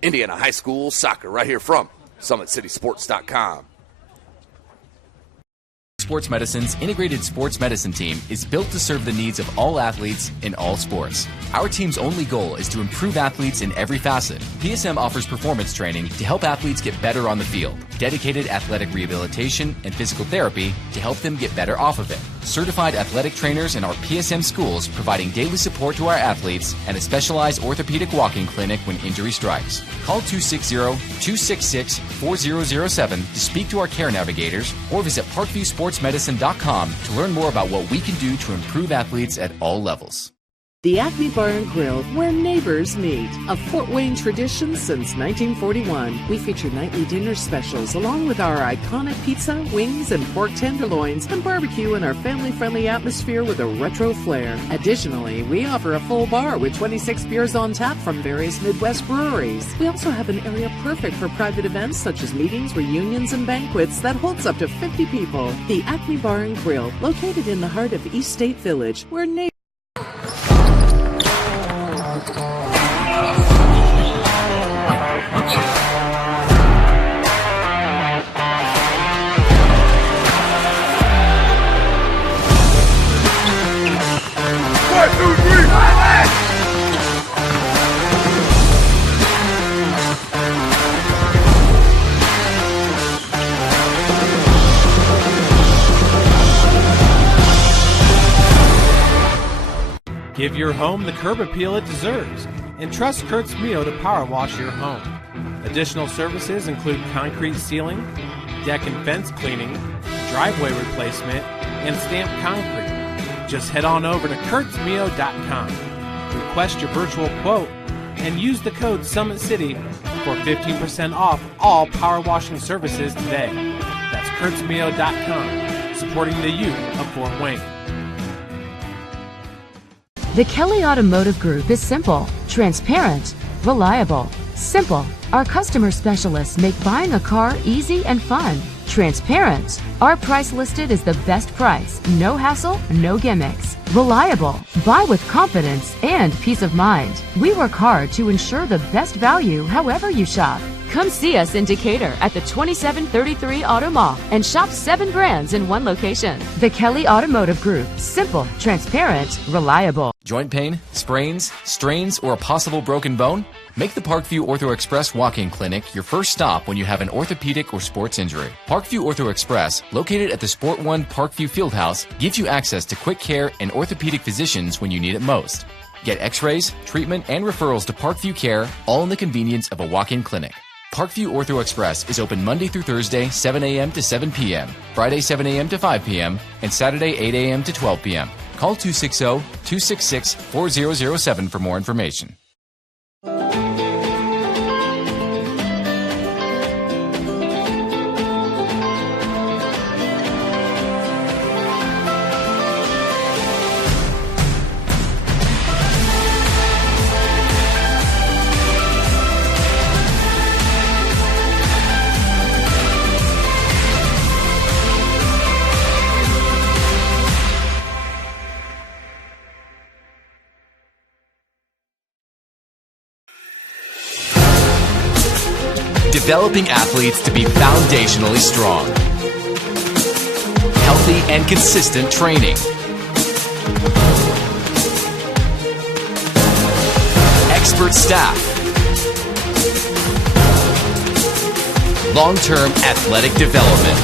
Indiana High School Soccer right here from SummitCitySports.com. Sports Medicine's integrated sports medicine team is built to serve the needs of all athletes in all sports. Our team's only goal is to improve athletes in every facet. PSM offers performance training to help athletes get better on the field, dedicated athletic rehabilitation and physical therapy to help them get better off of it, certified athletic trainers in our PSM schools providing daily support to our athletes, and a specialized orthopedic walking clinic when injury strikes. Call 260-266-4007 to speak to our care navigators or visit parkviewsportsmedicine.com to learn more about what we can do to improve athletes at all levels. The Acme Bar and Grill, where neighbors meet. A Fort Wayne tradition since 1941. We feature nightly dinner specials along with our iconic pizza, wings, and pork tenderloins, and barbecue in our family-friendly atmosphere with a retro flair. Additionally, we offer a full bar with 26 beers on tap from various Midwest breweries. We also have an area perfect for private events such as meetings, reunions, and banquets that holds up to 50 people. The Acme Bar and Grill, located in the heart of East State Village, where neighbors Give your home the curb appeal it deserves, and trust Kurt's Mio to power wash your home. Additional services include concrete sealing, deck and fence cleaning, driveway replacement, and stamped concrete. Just head on over to kurtzmio.com, request your virtual quote, and use the code SummitCity for 15% off all power washing services today. That's kurtzmio.com, supporting the youth of Fort Wayne. The Kelly Automotive Group is simple, transparent, reliable. Simple. Our customer specialists make buying a car easy and fun. Transparent. Our price listed is the best price. No hassle, no gimmicks. Reliable. Buy with confidence and peace of mind. We work hard to ensure the best value however you shop. Come see us in Decatur at the 2733 Auto Mall and shop 7 brands in one location. The Kelly Automotive Group. Simple, transparent, reliable. Joint pain, sprains, strains, or a possible broken bone? Make the Parkview Ortho Express walk-in clinic your first stop when you have an orthopedic or sports injury. Parkview Ortho Express, located at the Sport One Parkview Fieldhouse, gives you access to quick care and orthopedic physicians when you need it most. Get x-rays, treatment, and referrals to Parkview Care, all in the convenience of a walk-in clinic. Parkview Ortho Express is open Monday through Thursday, 7 a.m. to 7 p.m., Friday, 7 a.m. to 5 p.m., and Saturday, 8 a.m. to 12 p.m. Call 260-266-4007 for more information. Developing athletes to be foundationally strong. Healthy and consistent training. Expert staff. Long-term athletic development.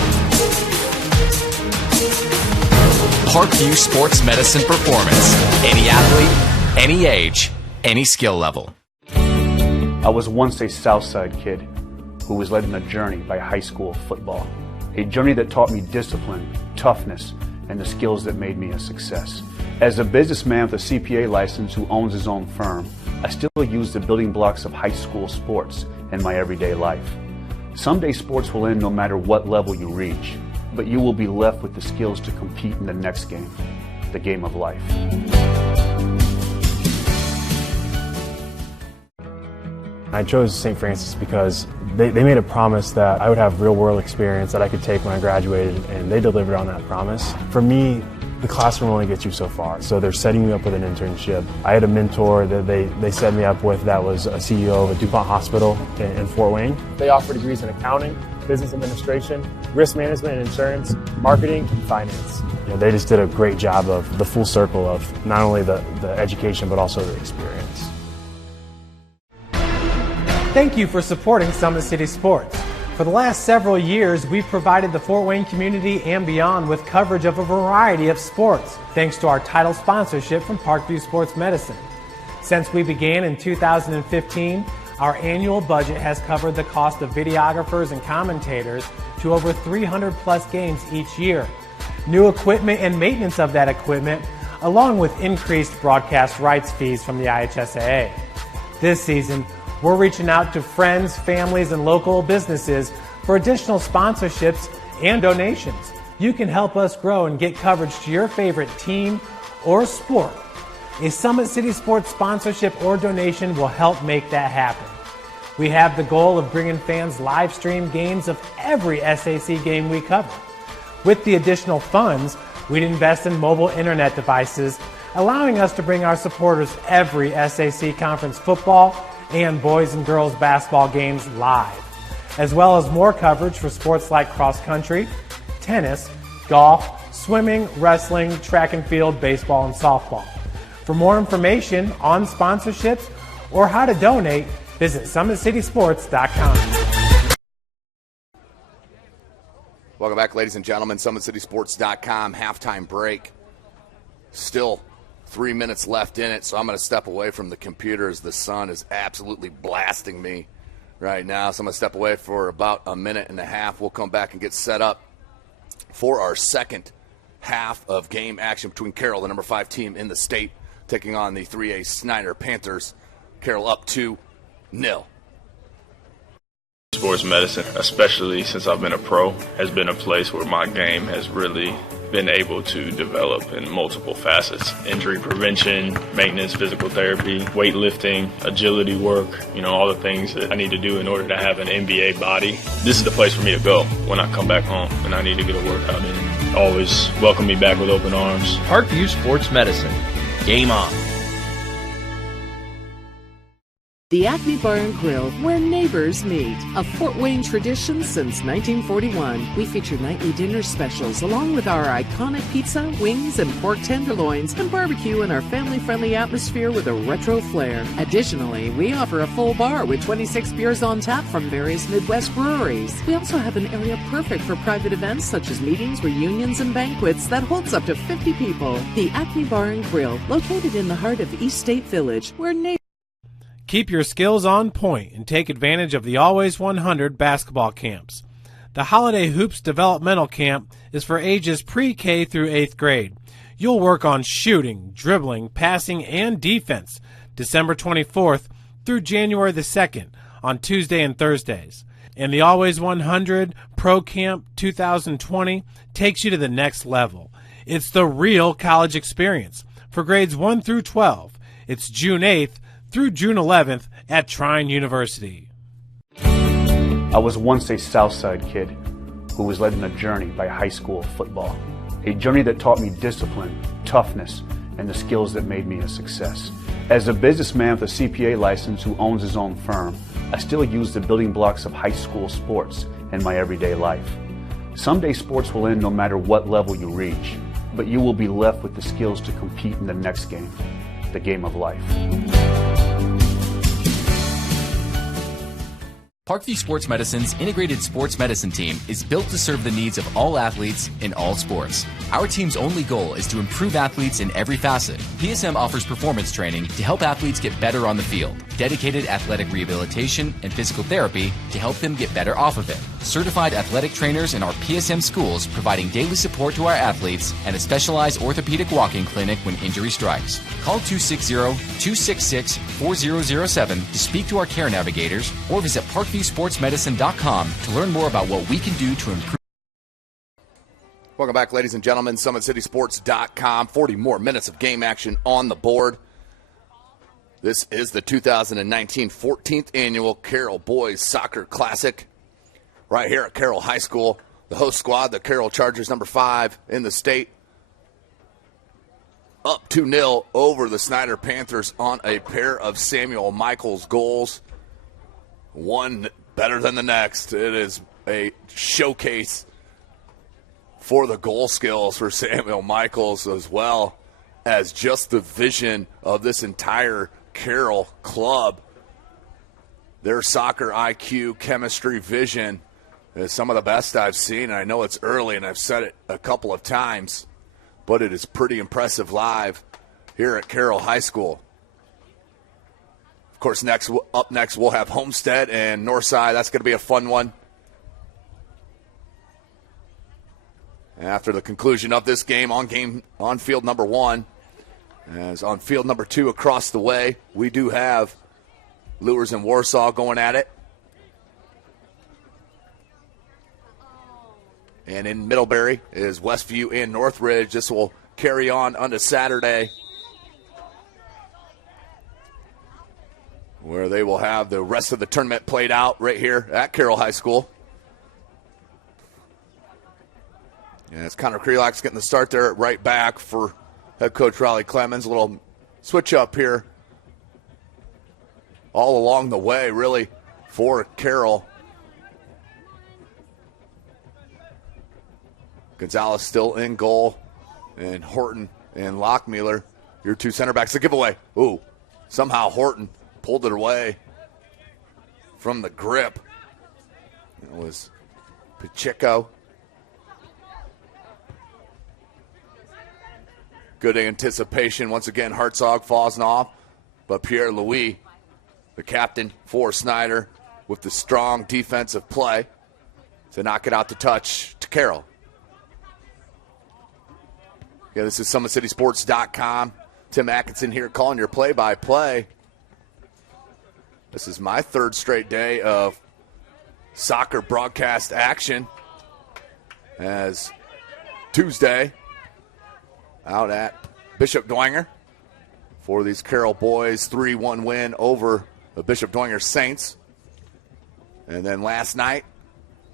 Parkview Sports Medicine Performance. Any athlete, any age, any skill level. I was once a Southside kid who was led on a journey by high school football. A journey that taught me discipline, toughness, and the skills that made me a success. As a businessman with a CPA license who owns his own firm, I still use the building blocks of high school sports in my everyday life. Someday sports will end no matter what level you reach, but you will be left with the skills to compete in the next game, the game of life. I chose St. Francis because they made a promise that I would have real-world experience that I could take when I graduated, and they delivered on that promise. For me, the classroom only gets you so far, so they're setting me up with an internship. I had a mentor that they set me up with that was a CEO of a DuPont hospital in Fort Wayne. They offer degrees in accounting, business administration, risk management and insurance, marketing, and finance. You know, they just did a great job of the full circle of not only the education but also the experience. Thank you for supporting Summit City Sports. For the last several years, we've provided the Fort Wayne community and beyond with coverage of a variety of sports, thanks to our title sponsorship from Parkview Sports Medicine. Since we began in 2015, our annual budget has covered the cost of videographers and commentators to over 300 plus games each year. New equipment and maintenance of that equipment, along with increased broadcast rights fees from the IHSAA. This season, we're reaching out to friends, families, and local businesses for additional sponsorships and donations. You can help us grow and get coverage to your favorite team or sport. A Summit City Sports sponsorship or donation will help make that happen. We have the goal of bringing fans live stream games of every SAC game we cover. With the additional funds, we'd invest in mobile internet devices, allowing us to bring our supporters every SAC conference football and boys and girls basketball games live, as well as more coverage for sports like cross country, tennis, golf, swimming, wrestling, track and field, baseball, and softball. For more information on sponsorships or how to donate, visit SummitCitySports.com. Welcome back, ladies and gentlemen. SummitCitySports.com halftime break. Still 3 minutes left in it, so I'm going to step away from the computer as the sun is absolutely blasting me right now. So I'm going to step away for about a minute and a half. We'll come back and get set up for our second half of game action between Carroll, the number 5 team in the state, taking on the 3A Snider Panthers. Carroll up 2-0. Sports medicine, especially since I've been a pro, has been a place where my game has really been able to develop in multiple facets. Injury prevention, maintenance, physical therapy, weightlifting, agility work, all the things that I need to do in order to have an NBA body. This is the place for me to go when I come back home and I need to get a workout in. Always welcome me back with open arms. Parkview Sports Medicine. Game on. The Acme Bar and Grill, where neighbors meet. A Fort Wayne tradition since 1941. We feature nightly dinner specials along with our iconic pizza, wings, and pork tenderloins, and barbecue in our family-friendly atmosphere with a retro flair. Additionally, we offer a full bar with 26 beers on tap from various Midwest breweries. We also have an area perfect for private events such as meetings, reunions, and banquets that holds up to 50 people. The Acme Bar and Grill, located in the heart of East State Village, where neighbors... Keep your skills on point and take advantage of the Always 100 basketball camps. The Holiday Hoops Developmental Camp is for ages pre-K through 8th grade. You'll work on shooting, dribbling, passing, and defense December 24th through January the 2nd on Tuesday and Thursdays. And the Always 100 Pro Camp 2020 takes you to the next level. It's the real college experience for grades 1 through 12. It's June 8th through June 11th at Trine University. I was once a Southside kid who was led on a journey by high school football. A journey that taught me discipline, toughness, and the skills that made me a success. As a businessman with a CPA license who owns his own firm, I still use the building blocks of high school sports in my everyday life. Someday sports will end no matter what level you reach, but you will be left with the skills to compete in the next game, the game of life. Parkview Sports Medicine's integrated sports medicine team is built to serve the needs of all athletes in all sports. Our team's only goal is to improve athletes in every facet. PSM offers performance training to help athletes get better on the field, dedicated athletic rehabilitation and physical therapy to help them get better off of it, certified athletic trainers in our PSM schools providing daily support to our athletes, and a specialized orthopedic walk-in clinic when injury strikes. Call 260-266-4007 to speak to our care navigators or visit ParkviewSportsMedicine.com to learn more about what we can do to improve. Welcome back, ladies and gentlemen. SummitCitySports.com. 40 more minutes of game action on the board. This is the 2019 14th Annual Carroll Boys Soccer Classic right here at Carroll High School. The host squad, the Carroll Chargers, number 5 in the state, up 2-0 over the Snider Panthers on a pair of Samuel Michaels goals. One better than the next. It is a showcase for the goal skills for Samuel Michaels, as well as just the vision of this entire Carroll club. Their soccer IQ, chemistry, vision is some of the best I've seen. And I know it's early, and I've said it a couple of times, but it is pretty impressive live here at Carroll High School. Of course, up next we'll have Homestead and Northside. That's going to be a fun one. After the conclusion of this game on field number 1, As on field number 2 across the way, we do have Lures and Warsaw going at it. And in Middlebury is Westview and Northridge. This will carry on onto Saturday, where they will have the rest of the tournament played out right here at Carroll High School. And it's Connor Krelak's getting the start there at right back for head coach Riley Clemens. A little switch up here all along the way, really, for Carroll. Gonzalez still in goal, and Horton and Lockmuller, your 2 center backs. The giveaway. Ooh, somehow Horton pulled it away from the grip. It was Pacheco. Good anticipation. Once again, Hartzog falls off, but Pierre Louis, the captain for Snider, with the strong defensive play to knock it out to touch to Carroll. Yeah, this is SummitCitySports.com. Tim Atkinson here calling your play-by-play. This is my 3rd straight day of soccer broadcast action, as Tuesday out at Bishop Dwenger for these Carroll boys, 3-1 win over the Bishop Dwenger Saints. And then last night,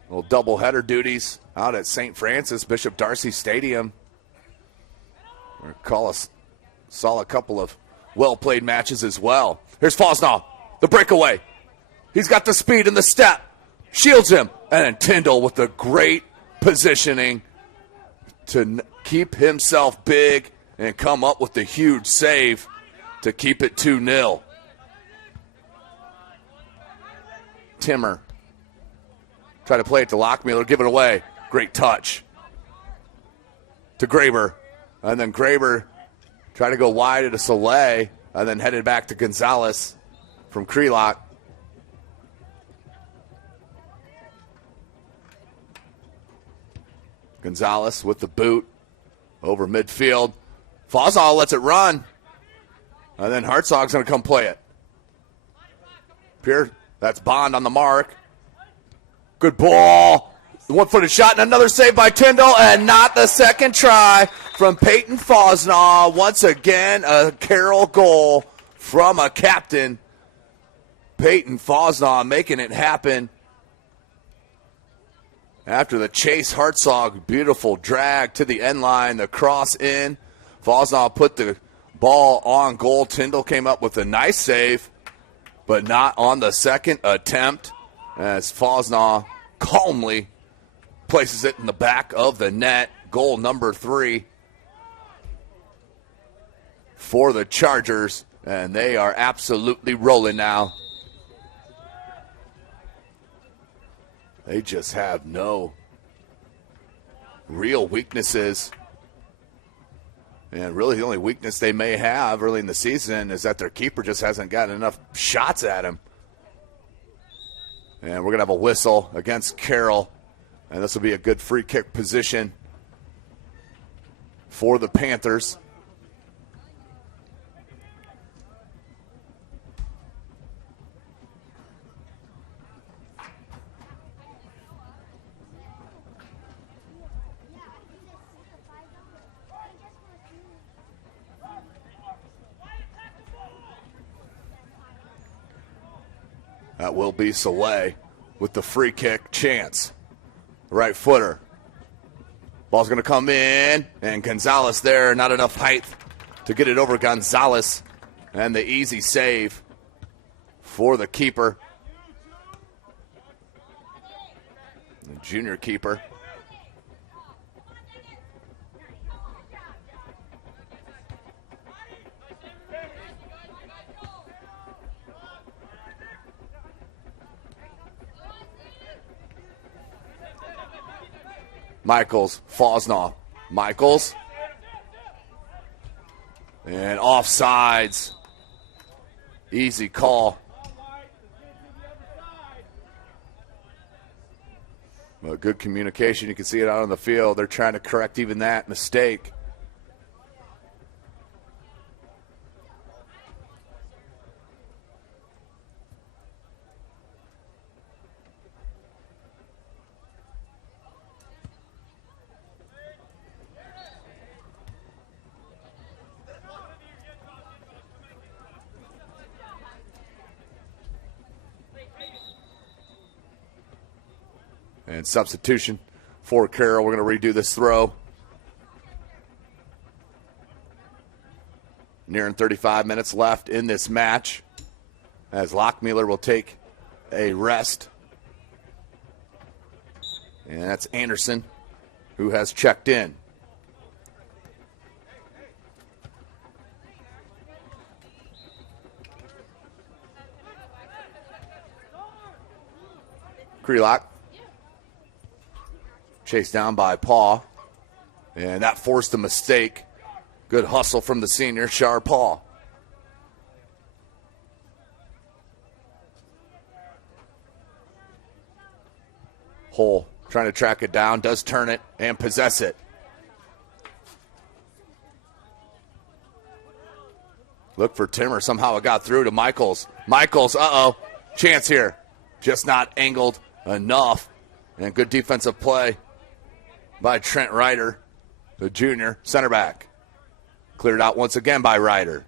little doubleheader duties out at St. Francis Bishop Darcy Stadium. Saw a couple of well-played matches as well. Here's Fosnaw, the breakaway. He's got the speed and the step. Shields him. And then Tyndall with the great positioning to keep himself big and come up with the huge save to keep it 2-0. Timmer try to play it to Lockmuller, give it away. Great touch to Graber. And then Graber tried to go wide at a Soleil, and then headed back to Gonzalez from Krelak. Gonzalez with the boot over midfield. Fosnaw lets it run. And then Hartzog's going to come play it. Pierre, that's Bond on the mark. Good ball. The one-footed shot and another save by Tyndall, and not the second try from Peyton Fosnaw. Once again, a Carroll goal from a captain. Peyton Fosnaw making it happen. After the chase, Hartzog, beautiful drag to the end line, the cross in. Fosnaw put the ball on goal. Tyndall came up with a nice save, but not on the second attempt, as Fosnaw calmly places it in the back of the net. Goal number 3 for the Chargers, and they are absolutely rolling now. They just have no real weaknesses. And really the only weakness they may have early in the season is that their keeper just hasn't gotten enough shots at him. And we're going to have a whistle against Carroll. And this will be a good free kick position for the Panthers. That will be Soleil with the free kick chance. Right footer. Ball's going to come in, and Gonzalez there. Not enough height to get it over Gonzalez. And the easy save for the keeper. The junior keeper. Michaels, Fosnaw. Michaels. And offsides. Easy call. Well, good communication. You can see it out on the field. They're trying to correct even that mistake. And substitution for Carroll. We're going to redo this throw. Nearing 35 minutes left in this match as Lockmuller will take a rest. And that's Anderson who has checked in. Krelock. Chased down by Paw. And that forced a mistake. Good hustle from the senior, Shar Paw. Hole trying to track it down, does turn it and possess it. Look for Timmer. Somehow it got through to Michaels. Michaels, chance here. Just not angled enough. And good defensive play by Trent Ryder, the junior center back. Cleared out once again by Ryder.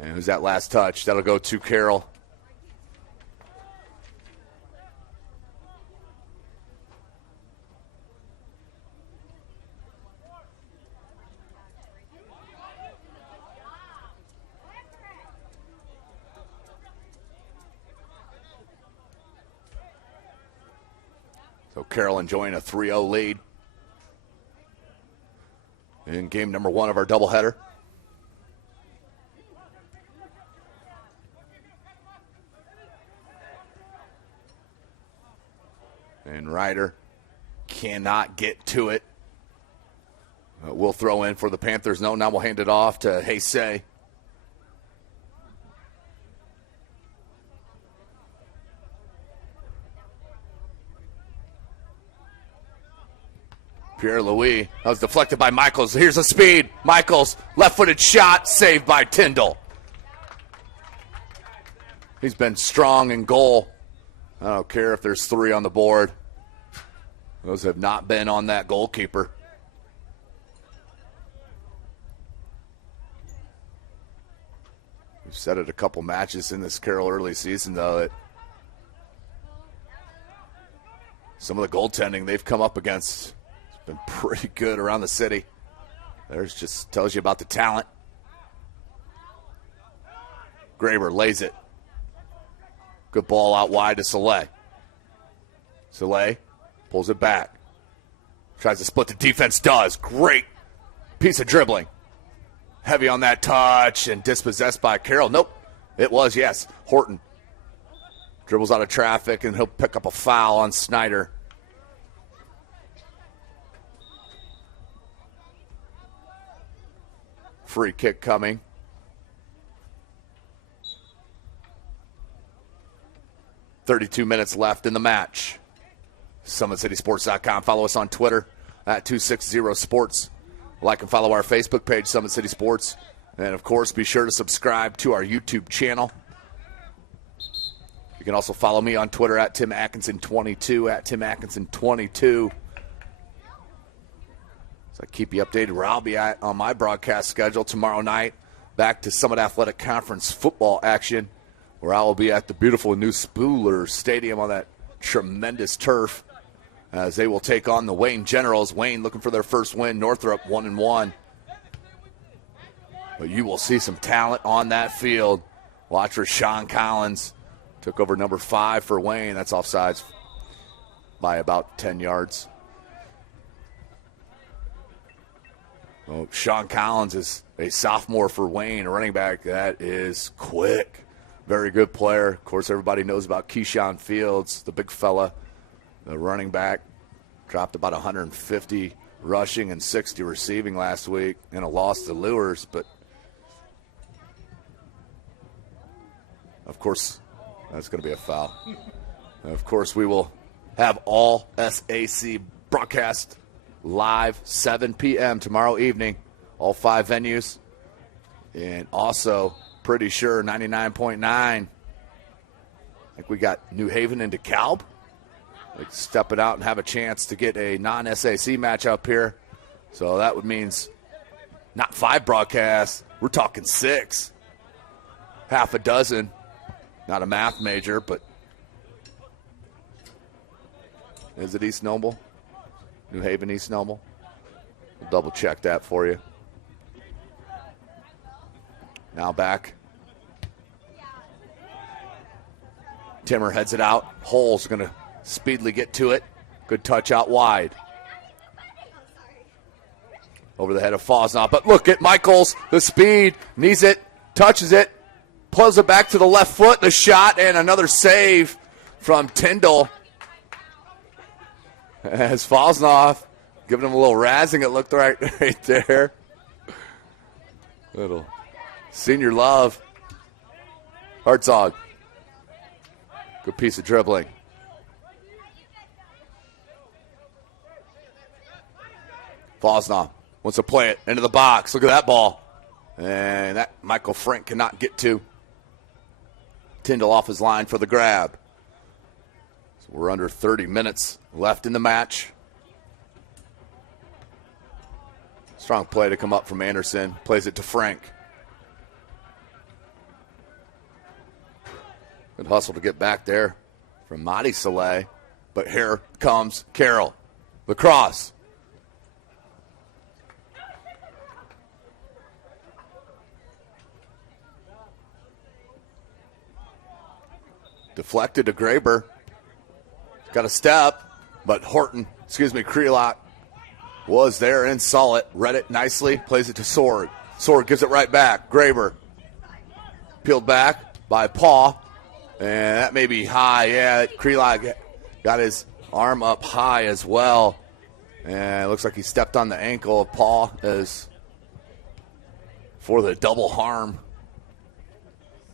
And who's that last touch? That'll go to Carroll. So Carroll enjoying a 3-0 lead in game number 1 of our doubleheader. And Ryder cannot get to it. We'll throw in for the Panthers. No, now we'll hand it off to IHSAA. Pierre-Louis. That was deflected by Michaels. Here's a speed. Michaels, left-footed shot, saved by Tyndall. He's been strong in goal. I don't care if there's 3 on the board. Those have not been on that goalkeeper. We've said it a couple matches in this Carroll early season, though, that some of the goaltending they've come up against been pretty good around the city. There's just tells you about the talent. Graber lays it. Good ball out wide to Soleil. Soleil pulls it back. Tries to split the defense, does. Great piece of dribbling. Heavy on that touch and dispossessed by Carroll. Nope, it was, yes. Horton dribbles out of traffic and he'll pick up a foul on Snider. Free kick coming. .32 minutes left in the match. SummitCitySports.com. Follow us on Twitter at 260sports. Like and follow our Facebook page, Summit City Sports. And, of course, be sure to subscribe to our YouTube channel. You can also follow me on Twitter at Tim Atkinson22, at Tim Atkinson22. So I keep you updated where I'll be at on my broadcast schedule tomorrow night. Back to Summit Athletic Conference football action, where I will be at the beautiful new Spooler Stadium on that tremendous turf as they will take on the Wayne Generals. Wayne looking for their first win. Northrop 1-1. But you will see some talent on that field. Watch for Sean Collins. Took over number 5 for Wayne. That's offsides by about 10 yards. Oh, Sean Collins is a sophomore for Wayne, a running back that is quick. Very good player. Of course, everybody knows about Keyshawn Fields, the big fella, the running back. Dropped about 150 rushing and 60 receiving last week in a loss to Lures. But, of course, that's going to be a foul. And of course, we will have all SAC broadcast live 7 p.m. tomorrow evening, all 5 venues. And also, pretty sure 99.9. I think we got New Haven and DeKalb. Like step it out and have a chance to get a non-SAC match up here. So that would means not 5 broadcasts. We're talking 6. Half a dozen. Not a math major, but Is it East Noble? New Haven, East Noble? We'll double check that for you. Now back. Timmer heads it out. Hole's going to speedily get to it. Good touch out wide. Over the head of Fosnaugh. But look at Michaels. The speed. Needs it. Touches it. Pulls it back to the left foot. The shot and another save from Tyndall. As Fosnaugh giving him a little razzing, it looked right there. Little senior love. Hartzog. Good piece of dribbling. Fosnaugh wants to play it into the box. Look at that ball. And that Michael Frank cannot get to. Tyndall off his line for the grab. So we're under 30 minutes left in the match. Strong play to come up from Anderson. Plays it to Frank. Good hustle to get back there from IHSAA. But here comes Carroll. The cross. Deflected to Graber. Got a step, but Creelot was there and saw it. Read it nicely. Plays it to Sword. Sword gives it right back. Graber. Peeled back by Paw. And that may be high. Yeah, Creelot got his arm up high as well. And it looks like he stepped on the ankle of Paw as for the double harm.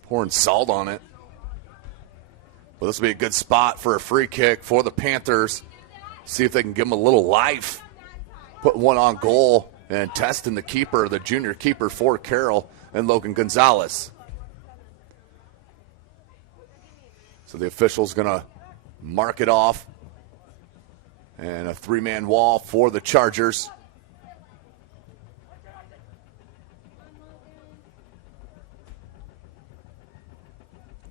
Pouring salt on it. Well, this will be a good spot for a free kick for the Panthers. See if they can give them a little life. Put one on goal and testing the keeper, the junior keeper for Carroll, and Logan Gonzalez. So the official's going to mark it off. And a three-man wall for the Chargers.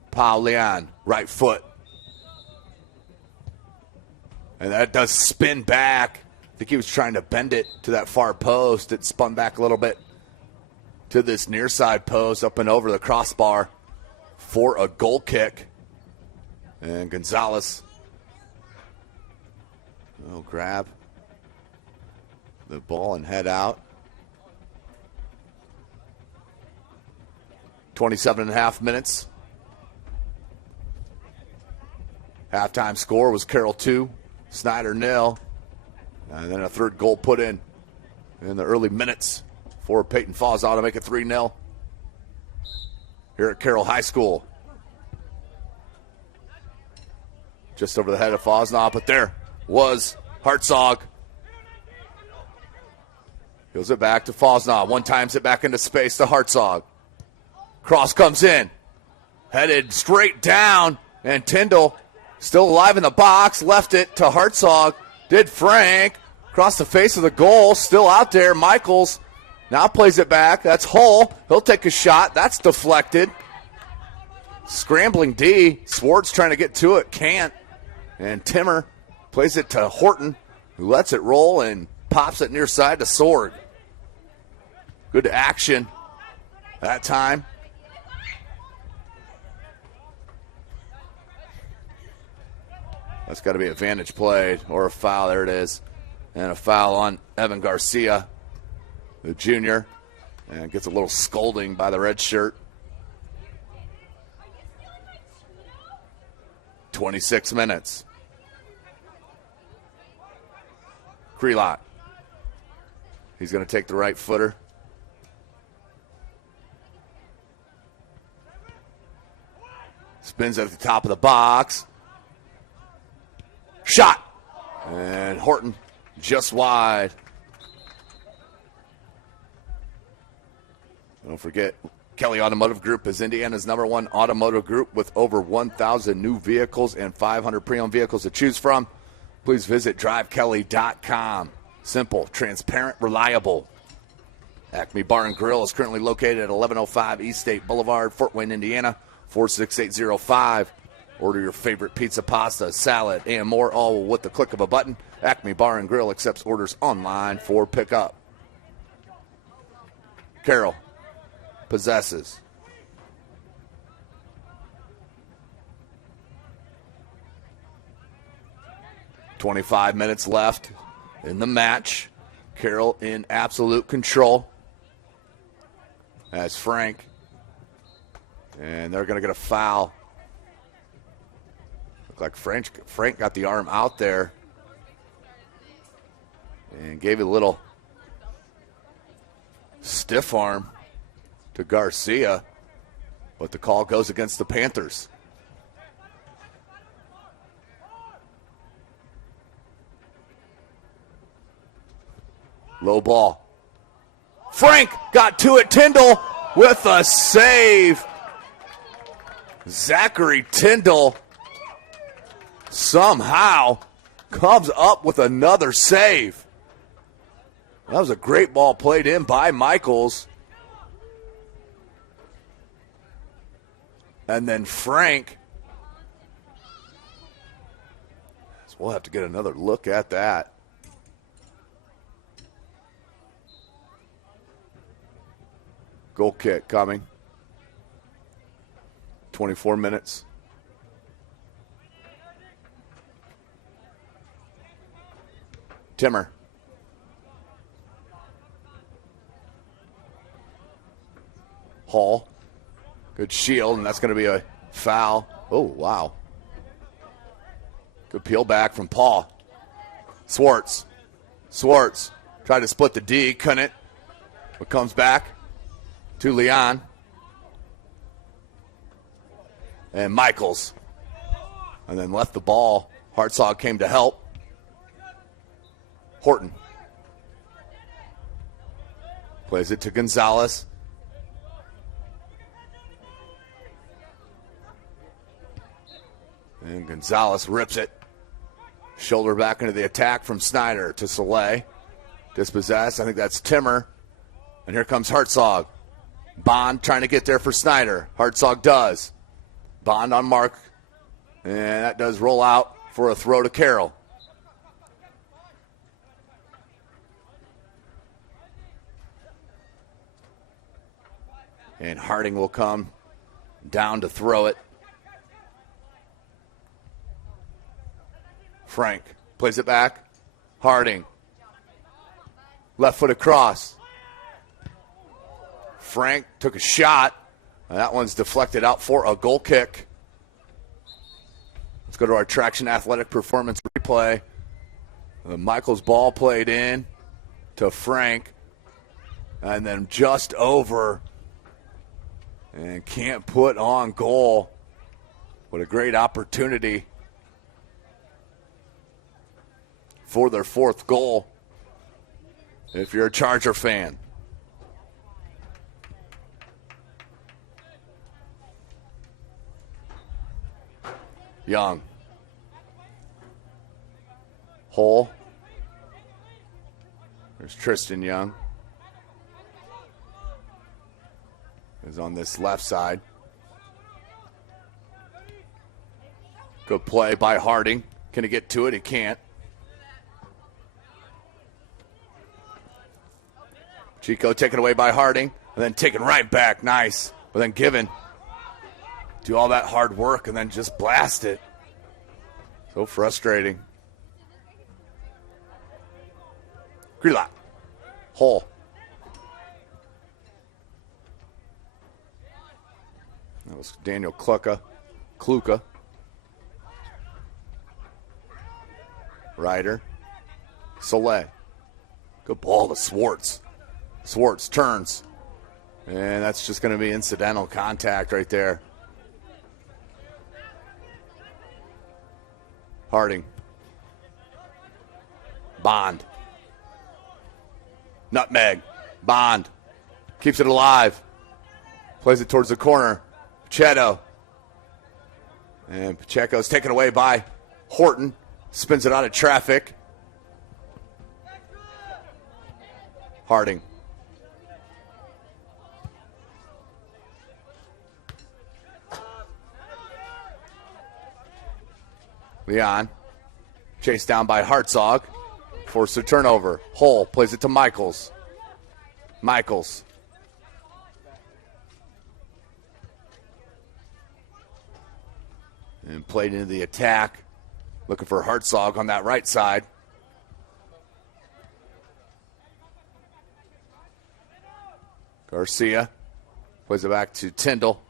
Pau Leon, right foot. And that does spin back. I think he was trying to bend it to that far post. It spun back a little bit to this near side post, up and over the crossbar for a goal kick. And Gonzalez will grab the ball and head out. 27.5 minutes. Halftime score was Carroll 2, Snider 0. And then a third goal put in the early minutes for Peyton Fosnaugh to make it 3-0 here at Carroll High School. Just over the head of Fosnaugh, but there was Hartzog. Gives it back to Fosnaugh. One times it back into space to Hartzog. Cross comes in. Headed straight down, and Tyndall still alive in the box, left it to Hartzog. Did Frank. Across the face of the goal, still out there. Michaels now plays it back. That's Hull. He'll take a shot. That's deflected. Scrambling D. Swartz trying to get to it. Can't. And Timmer plays it to Horton, who lets it roll and pops it near side to Sword. Good action that time. That's got to be a advantage play or a foul. There it is. And a foul on Evan Garcia, the junior. And gets a little scolding by the red shirt. 26 minutes. Creelot. He's going to take the right footer. Spins at the top of the box. Shot. And Horton just wide. Don't forget, Kelly Automotive Group is Indiana's #1 automotive group with over 1,000 new vehicles and 500 pre-owned vehicles to choose from. Please visit drivekelly.com. Simple, transparent, reliable. Acme Bar and Grill is currently located at 1105 East State Boulevard, Fort Wayne, Indiana, 46805. Order your favorite pizza, pasta, salad, and more, all with the click of a button. Acme Bar and Grill accepts orders online for pickup. Carroll possesses. .25 minutes left in the match. Carroll in absolute control. As Frank. And they're going to get a foul. Look like Frank got the arm out there. And gave it a little stiff arm to Garcia. But the call goes against the Panthers. Low ball. Frank got to it. Tyndall with a save. Zachary Tyndall somehow comes up with another save. That was a great ball played in by Michaels. And then Frank. So we'll have to get another look at that. Goal kick coming. 24 minutes. Timmer. Hall. Good shield, and that's going to be a foul. Oh, wow. Good peel back from Paul. Swartz. Swartz tried to split the D, couldn't. But comes back to Leon. And Michaels. And then left the ball. Hartzog came to help. Horton. Plays it to Gonzalez. And Gonzalez rips it. Shoulder back into the attack from Snider to Soleil. Dispossessed. I think that's Timmer. And here comes Hartzog. Bond trying to get there for Snider. Hartzog does. Bond on mark. And that does roll out for a throw to Carroll. And Harding will come down to throw it. Frank plays it back. Harding. Left foot across. Frank took a shot. And that one's deflected out for a goal kick. Let's go to our Traction Athletic Performance replay. Michael's ball played in to Frank. And then just over. And can't put on goal. What a great opportunity for their fourth goal, if you're a Charger fan. Young. Hole. There's Tristan Young. Is on this left side. Good play by Harding. Can he get to it? He can't. Chico taken away by Harding, and then taken right back. Nice. But then given. Do all that hard work and then just blast it. So frustrating. Grelot. Hole. That was Daniel Kluka. Ryder. Soleil. Good ball to Swartz. Swartz turns. And that's just going to be incidental contact right there. Harding. Bond. Nutmeg. Bond. Keeps it alive. Plays it towards the corner. Pacheco. And Pacheco's taken away by Horton. Spins it out of traffic. Harding. Leon, chased down by Hartzog, forced a turnover. Hull plays it to Michaels. Michaels. And played into the attack. Looking for Hartzog on that right side. Garcia plays it back to Tyndall.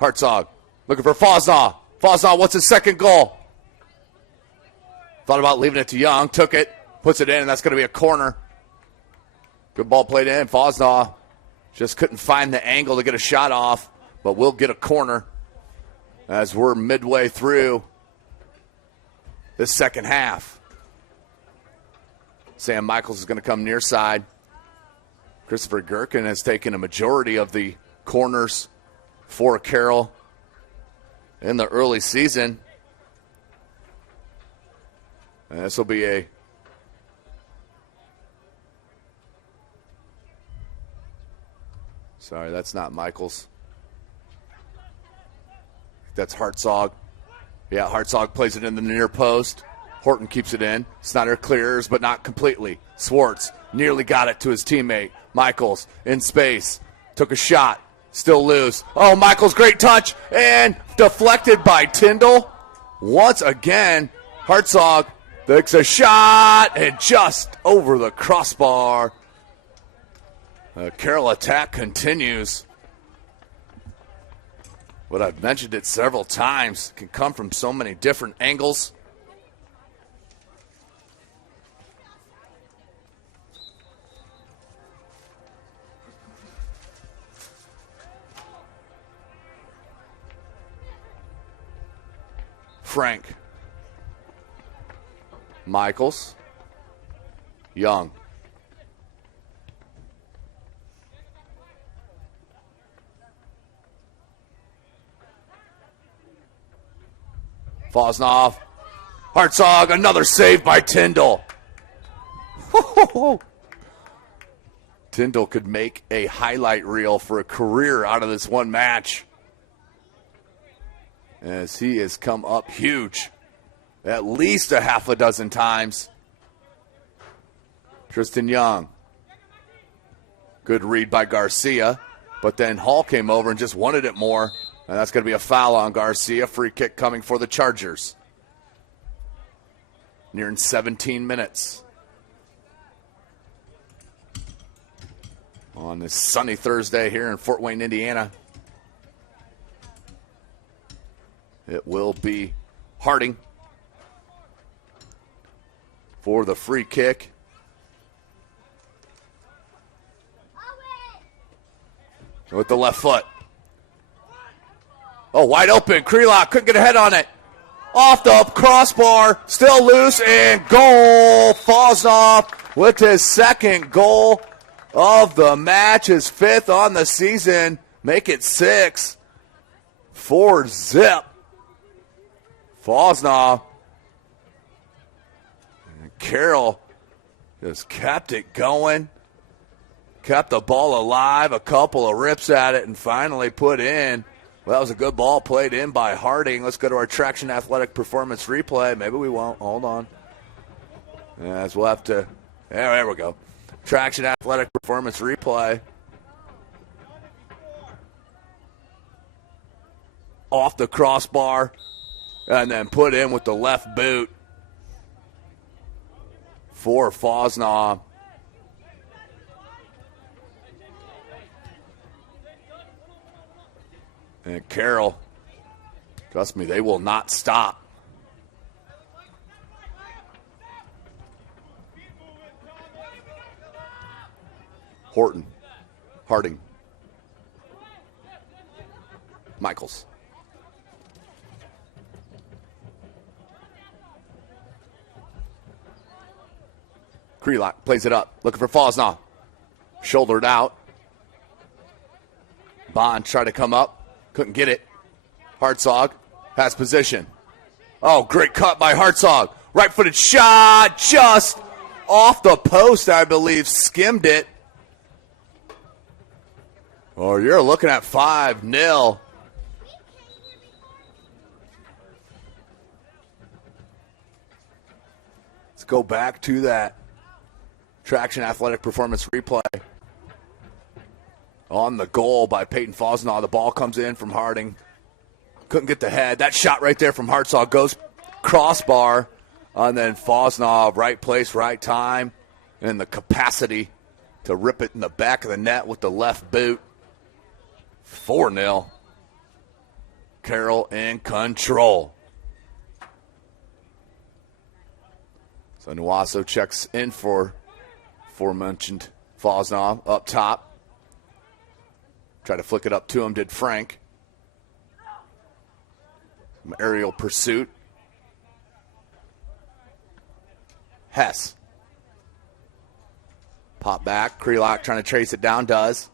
Hartzog looking for Fosnaw. Fosnaw wants his second goal. Thought about leaving it to Young. Took it. Puts it in, and that's going to be a corner. Good ball played in. Fosnaw just couldn't find the angle to get a shot off, but we'll get a corner as we're midway through this second half. Sam Michaels is going to come near side. Christopher Gherkin has taken a majority of the corners for Carroll in the early season. And this will be a sorry, that's not Michaels. That's Hartzog. Yeah, Hartzog plays it in the near post. Horton keeps it in. Snider clears, but not completely. Swartz nearly got it to his teammate. Michaels in space. Took a shot. Still loose. Oh, Michaels, great touch. And deflected by Tyndall. Once again, Hartzog takes a shot and just over the crossbar. The Carroll attack continues. But I've mentioned it several times. It can come from so many different angles. Frank. Michaels. Young. Fosnaw. Hartzog, another save by Tyndall. Tyndall could make a highlight reel for a career out of this one match, as he has come up huge at least a half a dozen times. Tristan Young. Good read by Garcia, but then Hall came over and just wanted it more. And that's going to be a foul on Garcia. Free kick coming for the Chargers. Nearing 17 minutes. On this sunny Thursday here in Fort Wayne, Indiana. It will be Harding for the free kick. With the left foot. Oh, wide open. Krelock couldn't get a head on it. Off the crossbar. Still loose and goal. Fosnaw with his second goal of the match. His fifth on the season. Make it 6. 4-zip. Fosnaw. And Carroll just kept it going. Kept the ball alive. A couple of rips at it and finally put in. Well, that was a good ball played in by Harding. Let's go to our Traction Athletic Performance replay. Maybe we won't. Hold on. As we'll have to. There we go. Traction Athletic Performance replay. Off the crossbar. And then put in with the left boot for Fosnaw. And Carroll, trust me, they will not stop. Horton, Harding, Michaels. Krelock plays it up, looking for Fosnaw. Shouldered out. Bond tried to come up. Couldn't get it. Hartzog has position. Oh, great cut by Hartzog. Right-footed shot just off the post, I believe, skimmed it. Or you're looking at 5-0. Let's go back to that Traction Athletic Performance replay. On the goal by Peyton Fosnaugh. The ball comes in from Harding. Couldn't get the head. That shot right there from Hartsaw goes crossbar. And then Fosnaugh, right place, right time. And the capacity to rip it in the back of the net with the left boot. 4-0. Carroll in control. So Nuaso checks in for aforementioned Fosnaugh up top. Tried to flick it up to him, did Frank. Some aerial pursuit. Hess. Pop back. Krelock trying to trace it down, does.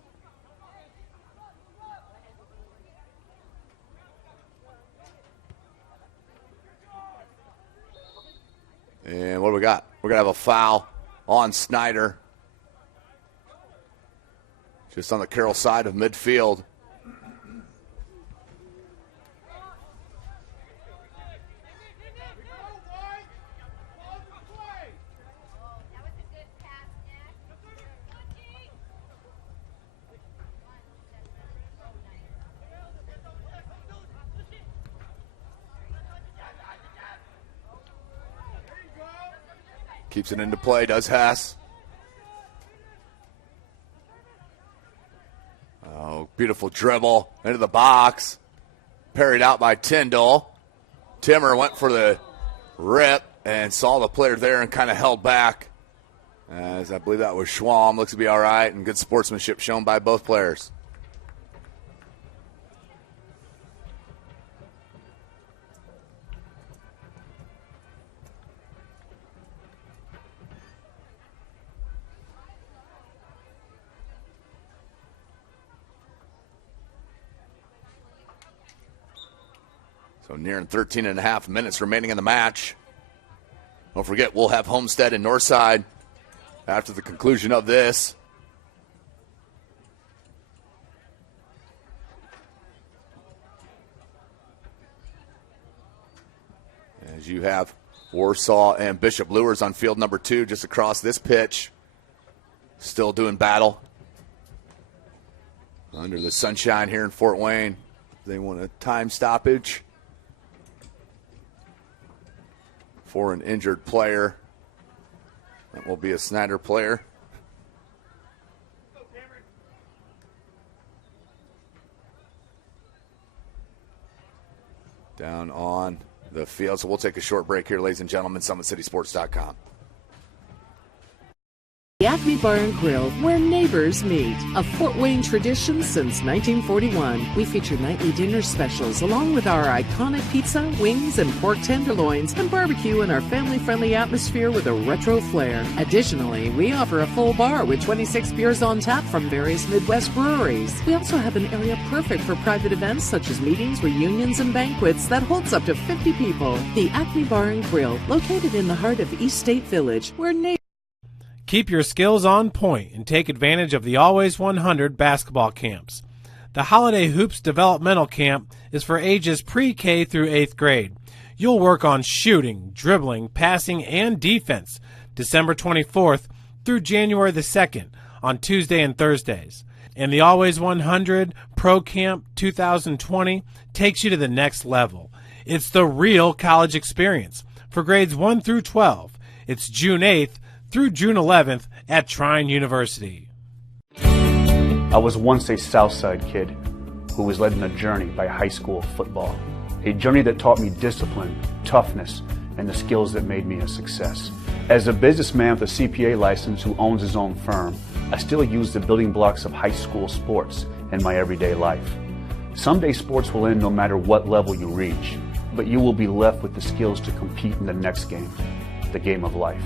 And what do we got? We're going to have a foul on Snider. Just on the Carroll side of midfield. Keeps it into play, does Hess. Oh, beautiful dribble into the box. Parried out by Tyndall. Timmer went for the rip and saw the player there and kind of held back. As I believe that was Schwalm. Looks to be all right, and good sportsmanship shown by both players. So nearing 13 and a half minutes remaining in the match. Don't forget, we'll have Homestead and Northside after the conclusion of this. As you have Warsaw and Bishop Lures on field number 2 just across this pitch. Still doing battle under the sunshine here in Fort Wayne. They want a time stoppage for an injured player. That will be a Snider player. Down on the field. So we'll take a short break here, ladies and gentlemen. SummitCitySports.com. The Acme Bar and Grill, where neighbors meet. A Fort Wayne tradition since 1941. We feature nightly dinner specials along with our iconic pizza, wings, and pork tenderloins, and barbecue in our family-friendly atmosphere with a retro flair. Additionally, we offer a full bar with 26 beers on tap from various Midwest breweries. We also have an area perfect for private events such as meetings, reunions, and banquets that holds up to 50 people. The Acme Bar and Grill, located in the heart of East State Village, where neighbors... Keep your skills on point and take advantage of the Always 100 basketball camps. The Holiday Hoops Developmental Camp is for ages pre-K through 8th grade. You'll work on shooting, dribbling, passing, and defense December 24th through January the 2nd on Tuesday and Thursdays. And the Always 100 Pro Camp 2020 takes you to the next level. It's the real college experience for grades 1 through 12. It's June 8th through June 11th at Trine University. I was once a Southside kid who was led on a journey by high school football. A journey that taught me discipline, toughness, and the skills that made me a success. As a businessman with a CPA license who owns his own firm, I still use the building blocks of high school sports in my everyday life. Someday sports will end no matter what level you reach, but you will be left with the skills to compete in the next game, the game of life.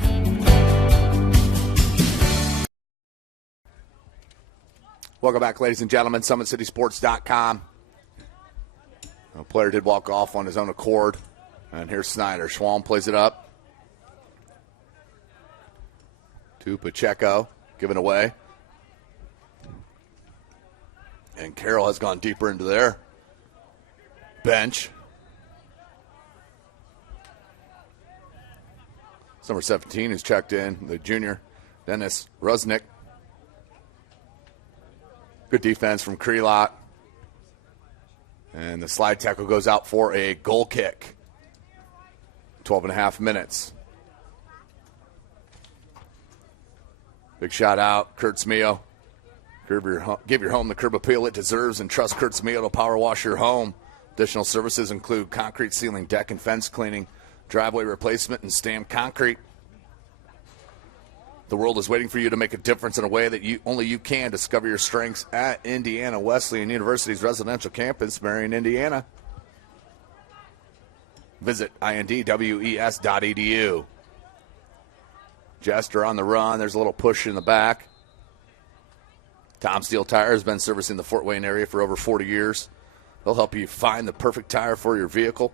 Welcome back, ladies and gentlemen. SummitCitySports.com. A player did walk off on his own accord. And here's Snider. Schwalm plays it up. to Pacheco, given away. And Carroll has gone deeper into their bench. It's number 17 who's checked in, the junior, Dennis Rusnick. Good defense from Krelot. And the slide tackle goes out for a goal kick. 12 and a half minutes. Big shout out, Kurtz Mio. Give your home the curb appeal it deserves and trust Kurtz Mio to power wash your home. Additional services include concrete ceiling, deck and fence cleaning, driveway replacement, and stamped concrete. The world is waiting for you to make a difference in a way that only you can. Discover your strengths at Indiana Wesleyan University's residential campus, Marion, Indiana. Visit indwes.edu. Jester on the run. There's a little push in the back. Tom Steel Tire has been servicing the Fort Wayne area for over 40 years. They'll help you find the perfect tire for your vehicle.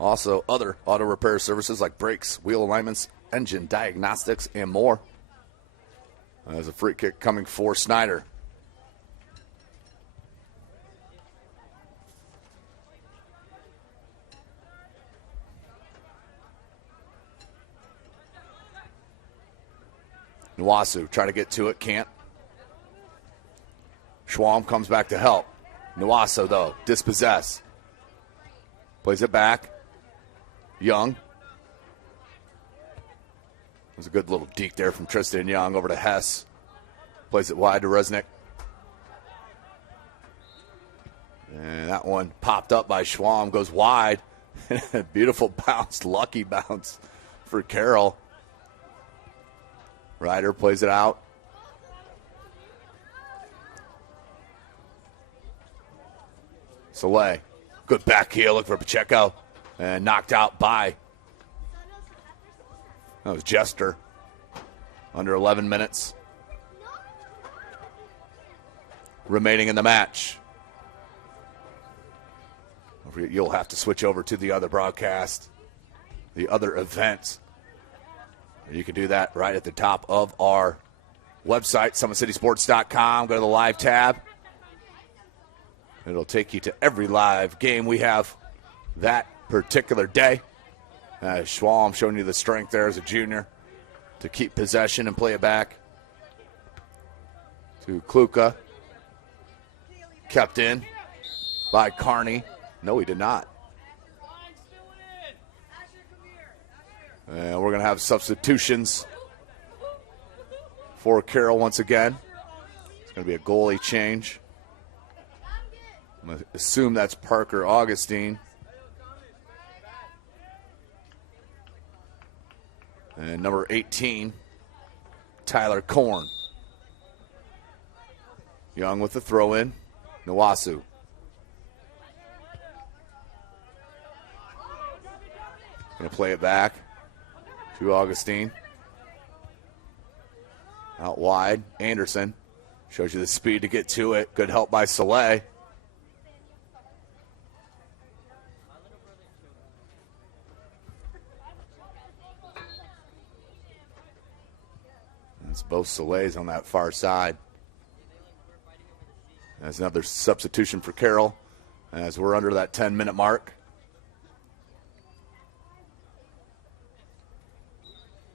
Also, other auto repair services like brakes, wheel alignments, engine diagnostics, and more. There's a free kick coming for Snider. Nwasu trying to get to it, can't. Schwalm comes back to help. Nwasu, though, dispossessed. Plays it back. Young. There's a good little deke there from Tristan Young over to Hess. Plays it wide to Resnick. And that one popped up by Schwalm, goes wide. Beautiful bounce, lucky bounce for Carroll. Ryder plays it out. Soleil, good back heel, look for Pacheco. And knocked out by. That was Jester. Under 11 minutes remaining in the match. Don't forget, you'll have to switch over to the other broadcast, the other events. You can do that right at the top of our website, SummitCitySports.com. Go to the live tab. It'll take you to every live game we have that particular day. Schwalm showing you the strength there as a junior to keep possession and play it back to Kluka. Kept in by Carney. No, he did not. And we're going to have substitutions for Carroll once again. It's going to be a goalie change. I'm going to assume that's Parker Augustine. And number 18, Tyler Korn. Young with the throw in. Nwasu. Going to play it back to Augustine. Out wide. Anderson shows you the speed to get to it. Good help by Soleil. It's both Soleils on that far side. That's another substitution for Carroll as we're under that 10-minute mark.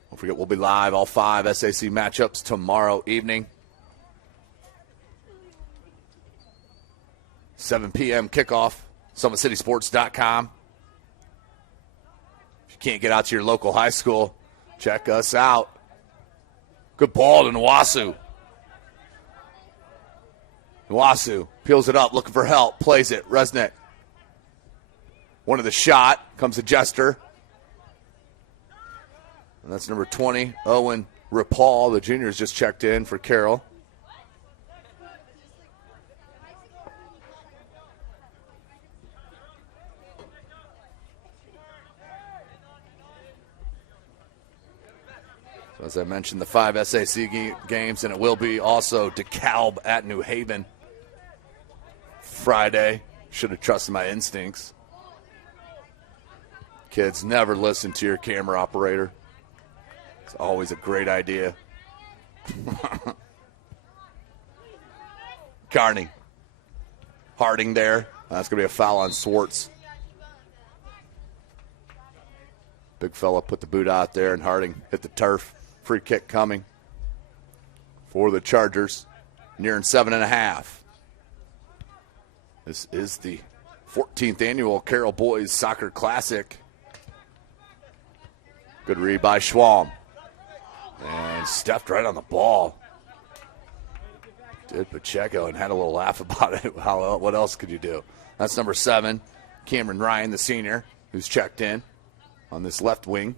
Don't forget, we'll be live all 5 SAC matchups tomorrow evening. 7 p.m. kickoff, SummitCitySports.com. If you can't get out to your local high school, check us out. Good ball to Nwasu. Nwasu peels it up, looking for help, plays it. Resnick. One of the shot, comes to Jester. And that's number 20, Owen Rapal. The junior's just checked in for Carroll. So as I mentioned, the 5 SAC games, and it will be also DeKalb at New Haven Friday. Should have trusted my instincts. Kids, never listen to your camera operator. It's always a great idea. Carney. Harding there. That's going to be a foul on Swartz. Big fella put the boot out there, and Harding hit the turf. Free kick coming for the Chargers. Nearing 7.5. This is the 14th annual Carroll Boys Soccer Classic. Good read by Schwalm. And stepped right on the ball. Did Pacheco and had a little laugh about it. What else could you do? That's number 7, Cameron Ryan, the senior, who's checked in on this left wing.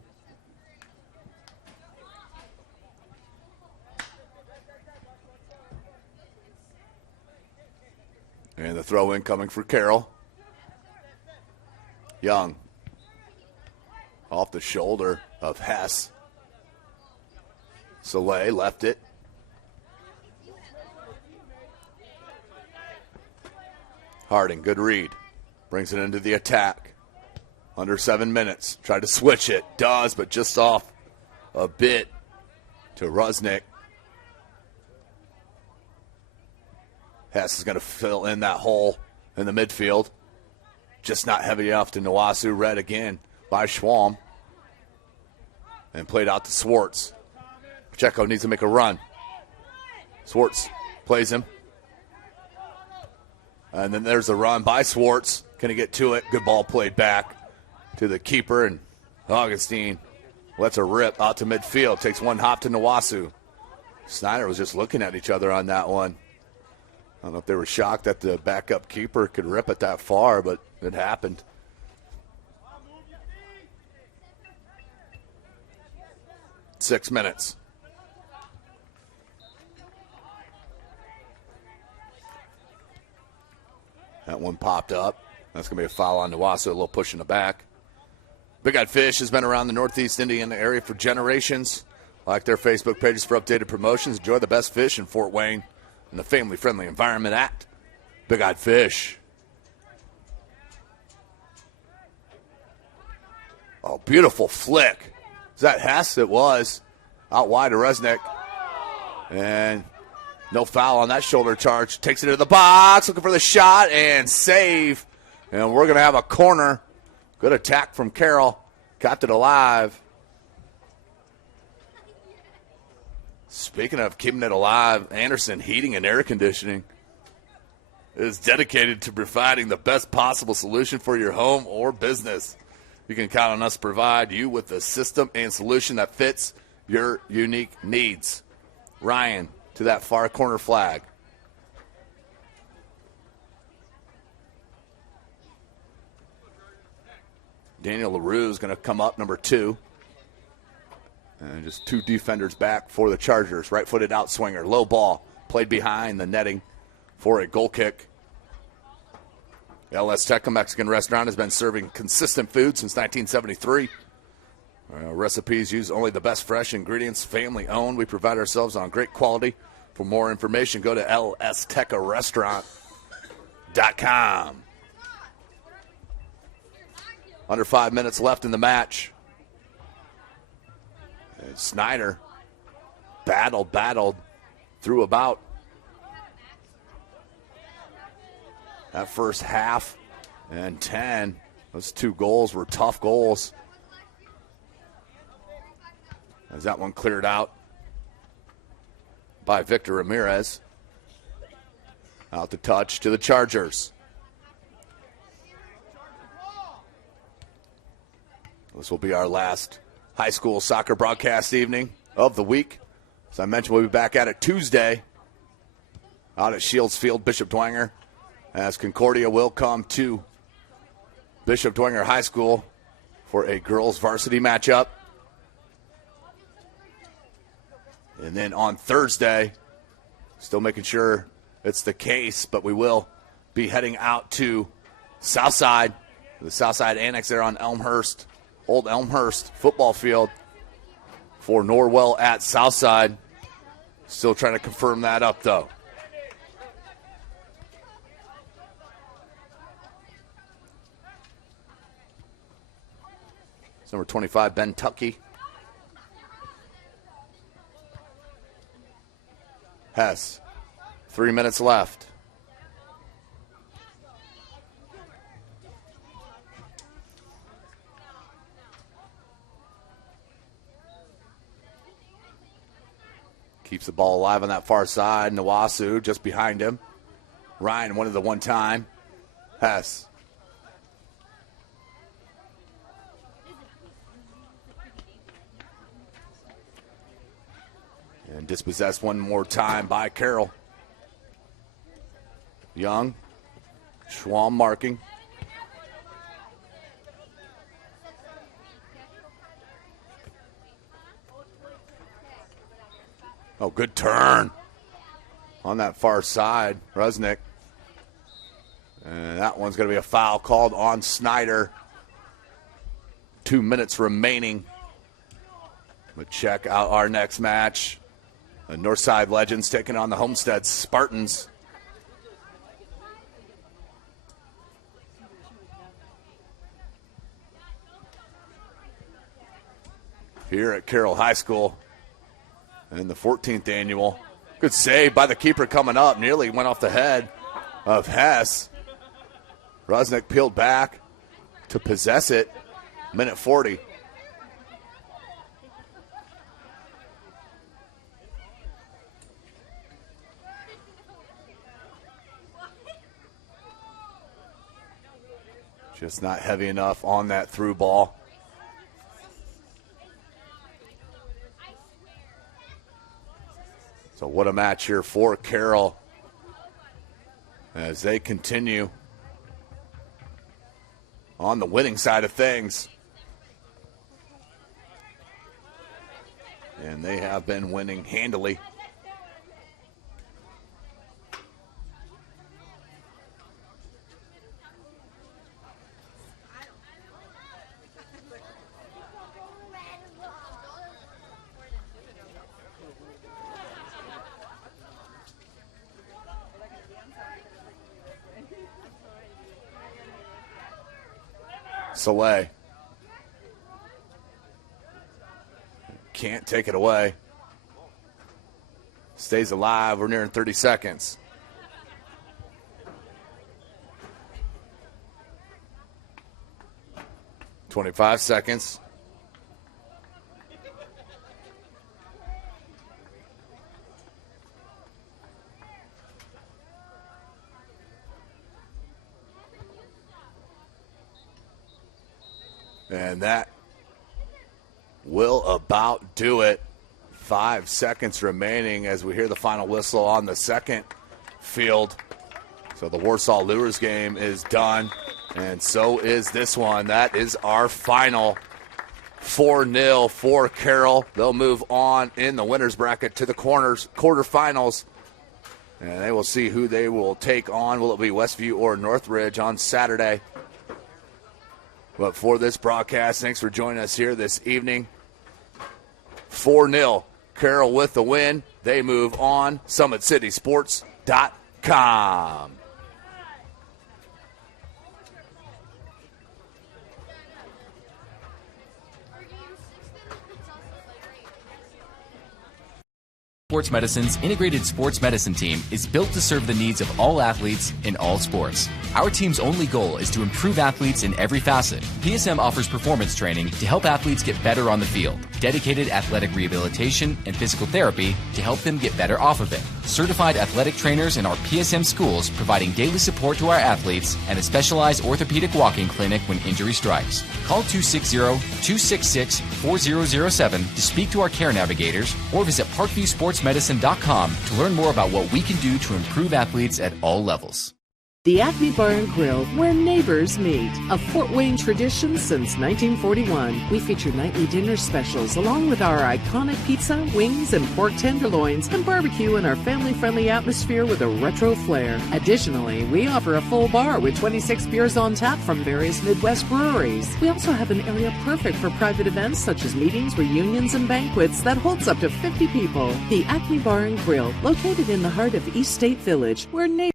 And the throw in coming for Carroll. Young. Off the shoulder of Hess. Soleil left it. Harding, good read. Brings it into the attack. Under 7 minutes. Tried to switch it. Does, but just off a bit to Rusnick. Hess is going to fill in that hole in the midfield. Just not heavy enough to Nawasu. Read again by Schwalm. And played out to Swartz. Pacheco needs to make a run. Swartz plays him. And then there's a run by Swartz. Can he get to it? Good ball played back to the keeper. And Augustine lets a rip out to midfield. Takes one hop to Nawasu. Snider was just looking at each other on that one. I don't know if they were shocked that the backup keeper could rip it that far, but it happened. Six minutes. That one popped up. That's going to be a foul on Nawasu, a little push in the back. Big Eyed Fish has been around the Northeast Indiana area for generations. Like their Facebook pages for updated promotions. Enjoy the best fish in Fort Wayne in the family-friendly environment at Big Eyed Fish. Oh, beautiful flick. Is that Hess? It was. Out wide to Resnick. And no foul on that shoulder charge. Takes it into the box, looking for the shot, and save. And we're going to have a corner. Good attack from Carroll. Kept it alive. Speaking of keeping it alive, Anderson Heating and Air Conditioning is dedicated to providing the best possible solution for your home or business. You can count on us to provide you with a system and solution that fits your unique needs. Ryan to that far corner flag. Daniel LaRue is going to come up, number 2. And just 2 defenders back for the Chargers. Right-footed outswinger, low ball, played behind the netting for a goal kick. LS Tech, a Mexican restaurant, has been serving consistent food since 1973. Recipes use only the best fresh ingredients, family-owned. We pride ourselves on great quality. For more information, go to lstecarestaurant.com. Under 5 minutes left in the match. And Snider battled through about that first half and 10. Those 2 goals were tough goals. As that one cleared out by Victor Ramirez. Out the touch to the Chargers. This will be our last high school soccer broadcast evening of the week. As I mentioned, we'll be back at it Tuesday out at Shields Field, Bishop Dwenger, as Concordia will come to Bishop Dwenger High School for a girls varsity matchup. And then on Thursday, still making sure it's the case, but we will be heading out to Southside, the Southside Annex there on Elmhurst, Old Elmhurst football field for Norwell at Southside. Still trying to confirm that up, though. It's number 25, Ben Tuckey. Hess, 3 minutes left. Keeps the ball alive on that far side. Nawasu just behind him. Ryan wanted the one time. Hess. And dispossessed one more time by Carroll. Young. Schwalm marking. Oh, good turn on that far side. Rusnick. And that one's going to be a foul called on Snider. 2 minutes remaining. We'll check out our next match. The Northside Legends taking on the Homestead Spartans. Here at Carroll High School. In the 14th annual. Good save by the keeper coming up. Nearly went off the head of Hess. Rusnick peeled back to possess it. Minute 40. Just not heavy enough on that through ball. So what a match here for Carroll as they continue on the winning side of things. And they have been winning handily. Soleil. Can't take it away. Stays alive. We're nearing 30 seconds. $25 seconds. And that will about do it. 5 seconds remaining as we hear the final whistle on the second field. So the Warsaw Lures game is done, and so is this one. That is our final. 4-0 for Carroll. They'll move on in the winner's bracket to the quarterfinals, and they will see who they will take on. Will it be Westview or Northridge on Saturday? But for this broadcast, thanks for joining us here this evening. 4-0, Carroll with the win. They move on. SummitCitySports.com. Sports Medicine's integrated sports medicine team is built to serve the needs of all athletes in all sports. Our team's only goal is to improve athletes in every facet. PSM offers performance training to help athletes get better on the field, dedicated athletic rehabilitation and physical therapy to help them get better off of it, certified athletic trainers in our PSM schools providing daily support to our athletes, and a specialized orthopedic walking clinic when injury strikes. Call 260-266-4007 to speak to our care navigators or visit ParkviewSportsMedicine.com to learn more about what we can do to improve athletes at all levels. The Acme Bar and Grill, where neighbors meet. A Fort Wayne tradition since 1941. We feature nightly dinner specials along with our iconic pizza, wings, and pork tenderloins, and barbecue in our family-friendly atmosphere with a retro flair. Additionally, we offer a full bar with 26 beers on tap from various Midwest breweries. We also have an area perfect for private events such as meetings, reunions, and banquets that holds up to 50 people. The Acme Bar and Grill, located in the heart of East State Village, where neighbors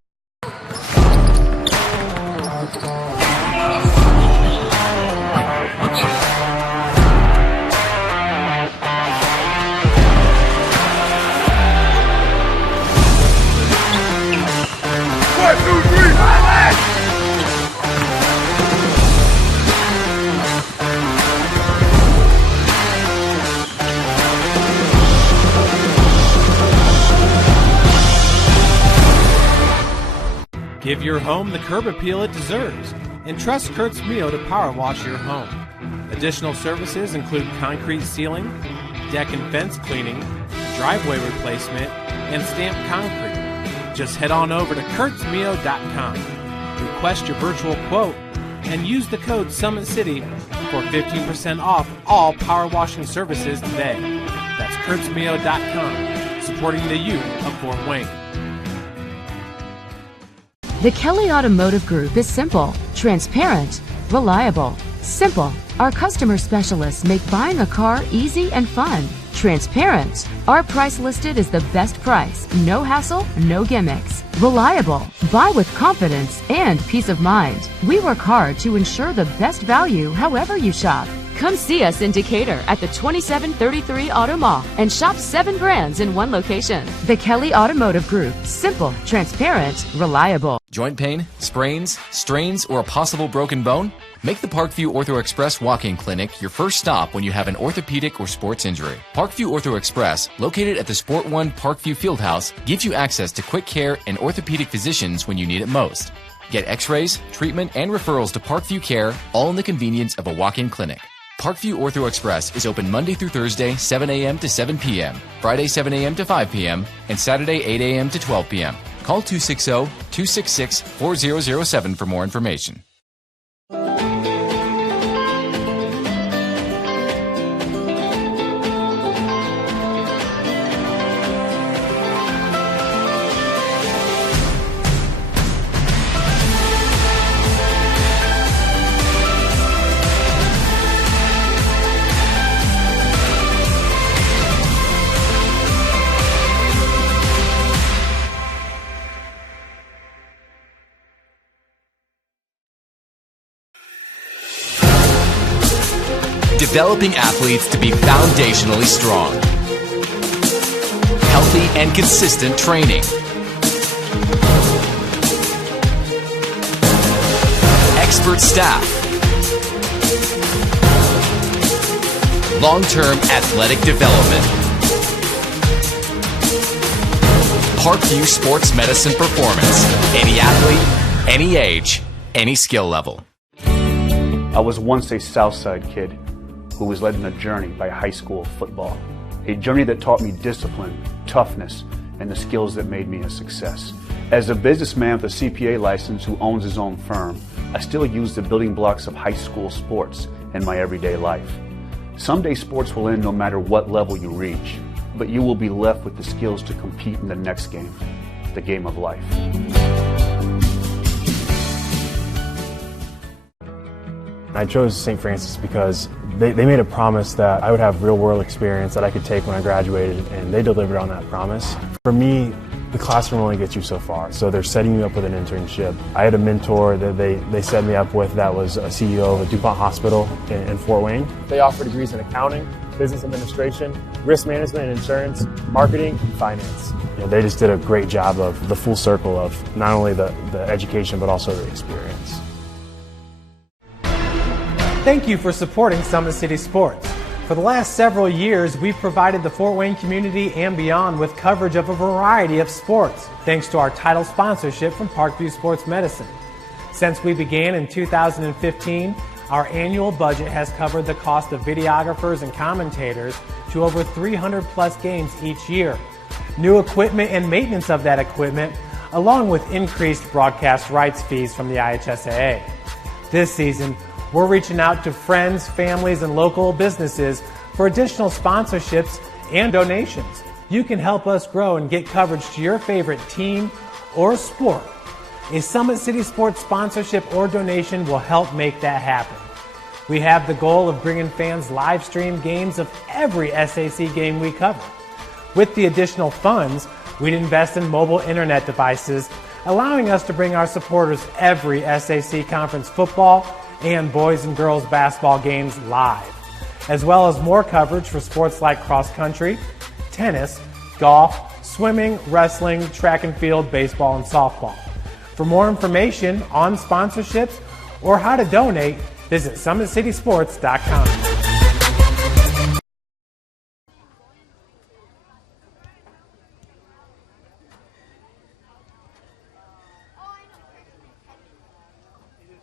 Give your home the curb appeal it deserves and trust Kurt's Mio to power wash your home. Additional services include concrete sealing, deck and fence cleaning, driveway replacement, and stamped concrete. Just head on over to kurtzmio.com. Request your virtual quote and use the code SummitCity for 15% off all power washing services today. That's kurtzmio.com, supporting the youth of Fort Wayne. The Kelly Automotive Group is simple, transparent, reliable. Simple. Our customer specialists make buying a car easy and fun. Transparent. Our price listed is the best price. No hassle, no gimmicks. Reliable. Buy with confidence and peace of mind. We work hard to ensure the best value however you shop. Come see us in Decatur at the 2733 Auto Mall and shop 7 brands in one location. The Kelly Automotive Group. Simple, transparent, reliable. Joint pain, sprains, strains, or a possible broken bone? Make the Parkview Ortho Express walk-in clinic your first stop when you have an orthopedic or sports injury. Parkview Ortho Express, located at the Sport 1 Parkview Fieldhouse, gives you access to quick care and orthopedic physicians when you need it most. Get x-rays, treatment, and referrals to Parkview Care, all in the convenience of a walk-in clinic. Parkview Ortho Express is open Monday through Thursday, 7 a.m. to 7 p.m., Friday, 7 a.m. to 5 p.m., and Saturday, 8 a.m. to 12 p.m. Call 260-266-4007 for more information. Developing athletes to be foundationally strong. Healthy and consistent training. Expert staff. Long-term athletic development. Parkview Sports Medicine Performance. Any athlete, any age, any skill level. I was once a Southside kid who was led on a journey by high school football. A journey that taught me discipline, toughness, and the skills that made me a success. As a businessman with a CPA license who owns his own firm, I still use the building blocks of high school sports in my everyday life. Someday sports will end no matter what level you reach, but you will be left with the skills to compete in the next game, the game of life. I chose St. Francis because they made a promise that I would have real-world experience that I could take when I graduated, and they delivered on that promise. For me, the classroom only gets you so far, so they're setting you up with an internship. I had a mentor that they set me up with that was a CEO of a DuPont hospital in Fort Wayne. They offer degrees in accounting, business administration, risk management and insurance, marketing, and finance. You know, they just did a great job of the full circle of not only the education but also the experience. Thank you for supporting Summit City Sports. For the last several years, we've provided the Fort Wayne community and beyond with coverage of a variety of sports, thanks to our title sponsorship from Parkview Sports Medicine. Since we began in 2015, our annual budget has covered the cost of videographers and commentators to over 300 plus games each year. New equipment and maintenance of that equipment, along with increased broadcast rights fees from the IHSAA. This season, we're reaching out to friends, families, and local businesses for additional sponsorships and donations. You can help us grow and get coverage to your favorite team or sport. A Summit City Sports sponsorship or donation will help make that happen. We have the goal of bringing fans live stream games of every SAC game we cover. With the additional funds, we'd invest in mobile internet devices, allowing us to bring our supporters every SAC conference football and boys and girls basketball games live, as well as more coverage for sports like cross country, tennis, golf, swimming, wrestling, track and field, baseball, and softball. For more information on sponsorships or how to donate, visit SummitCitySports.com.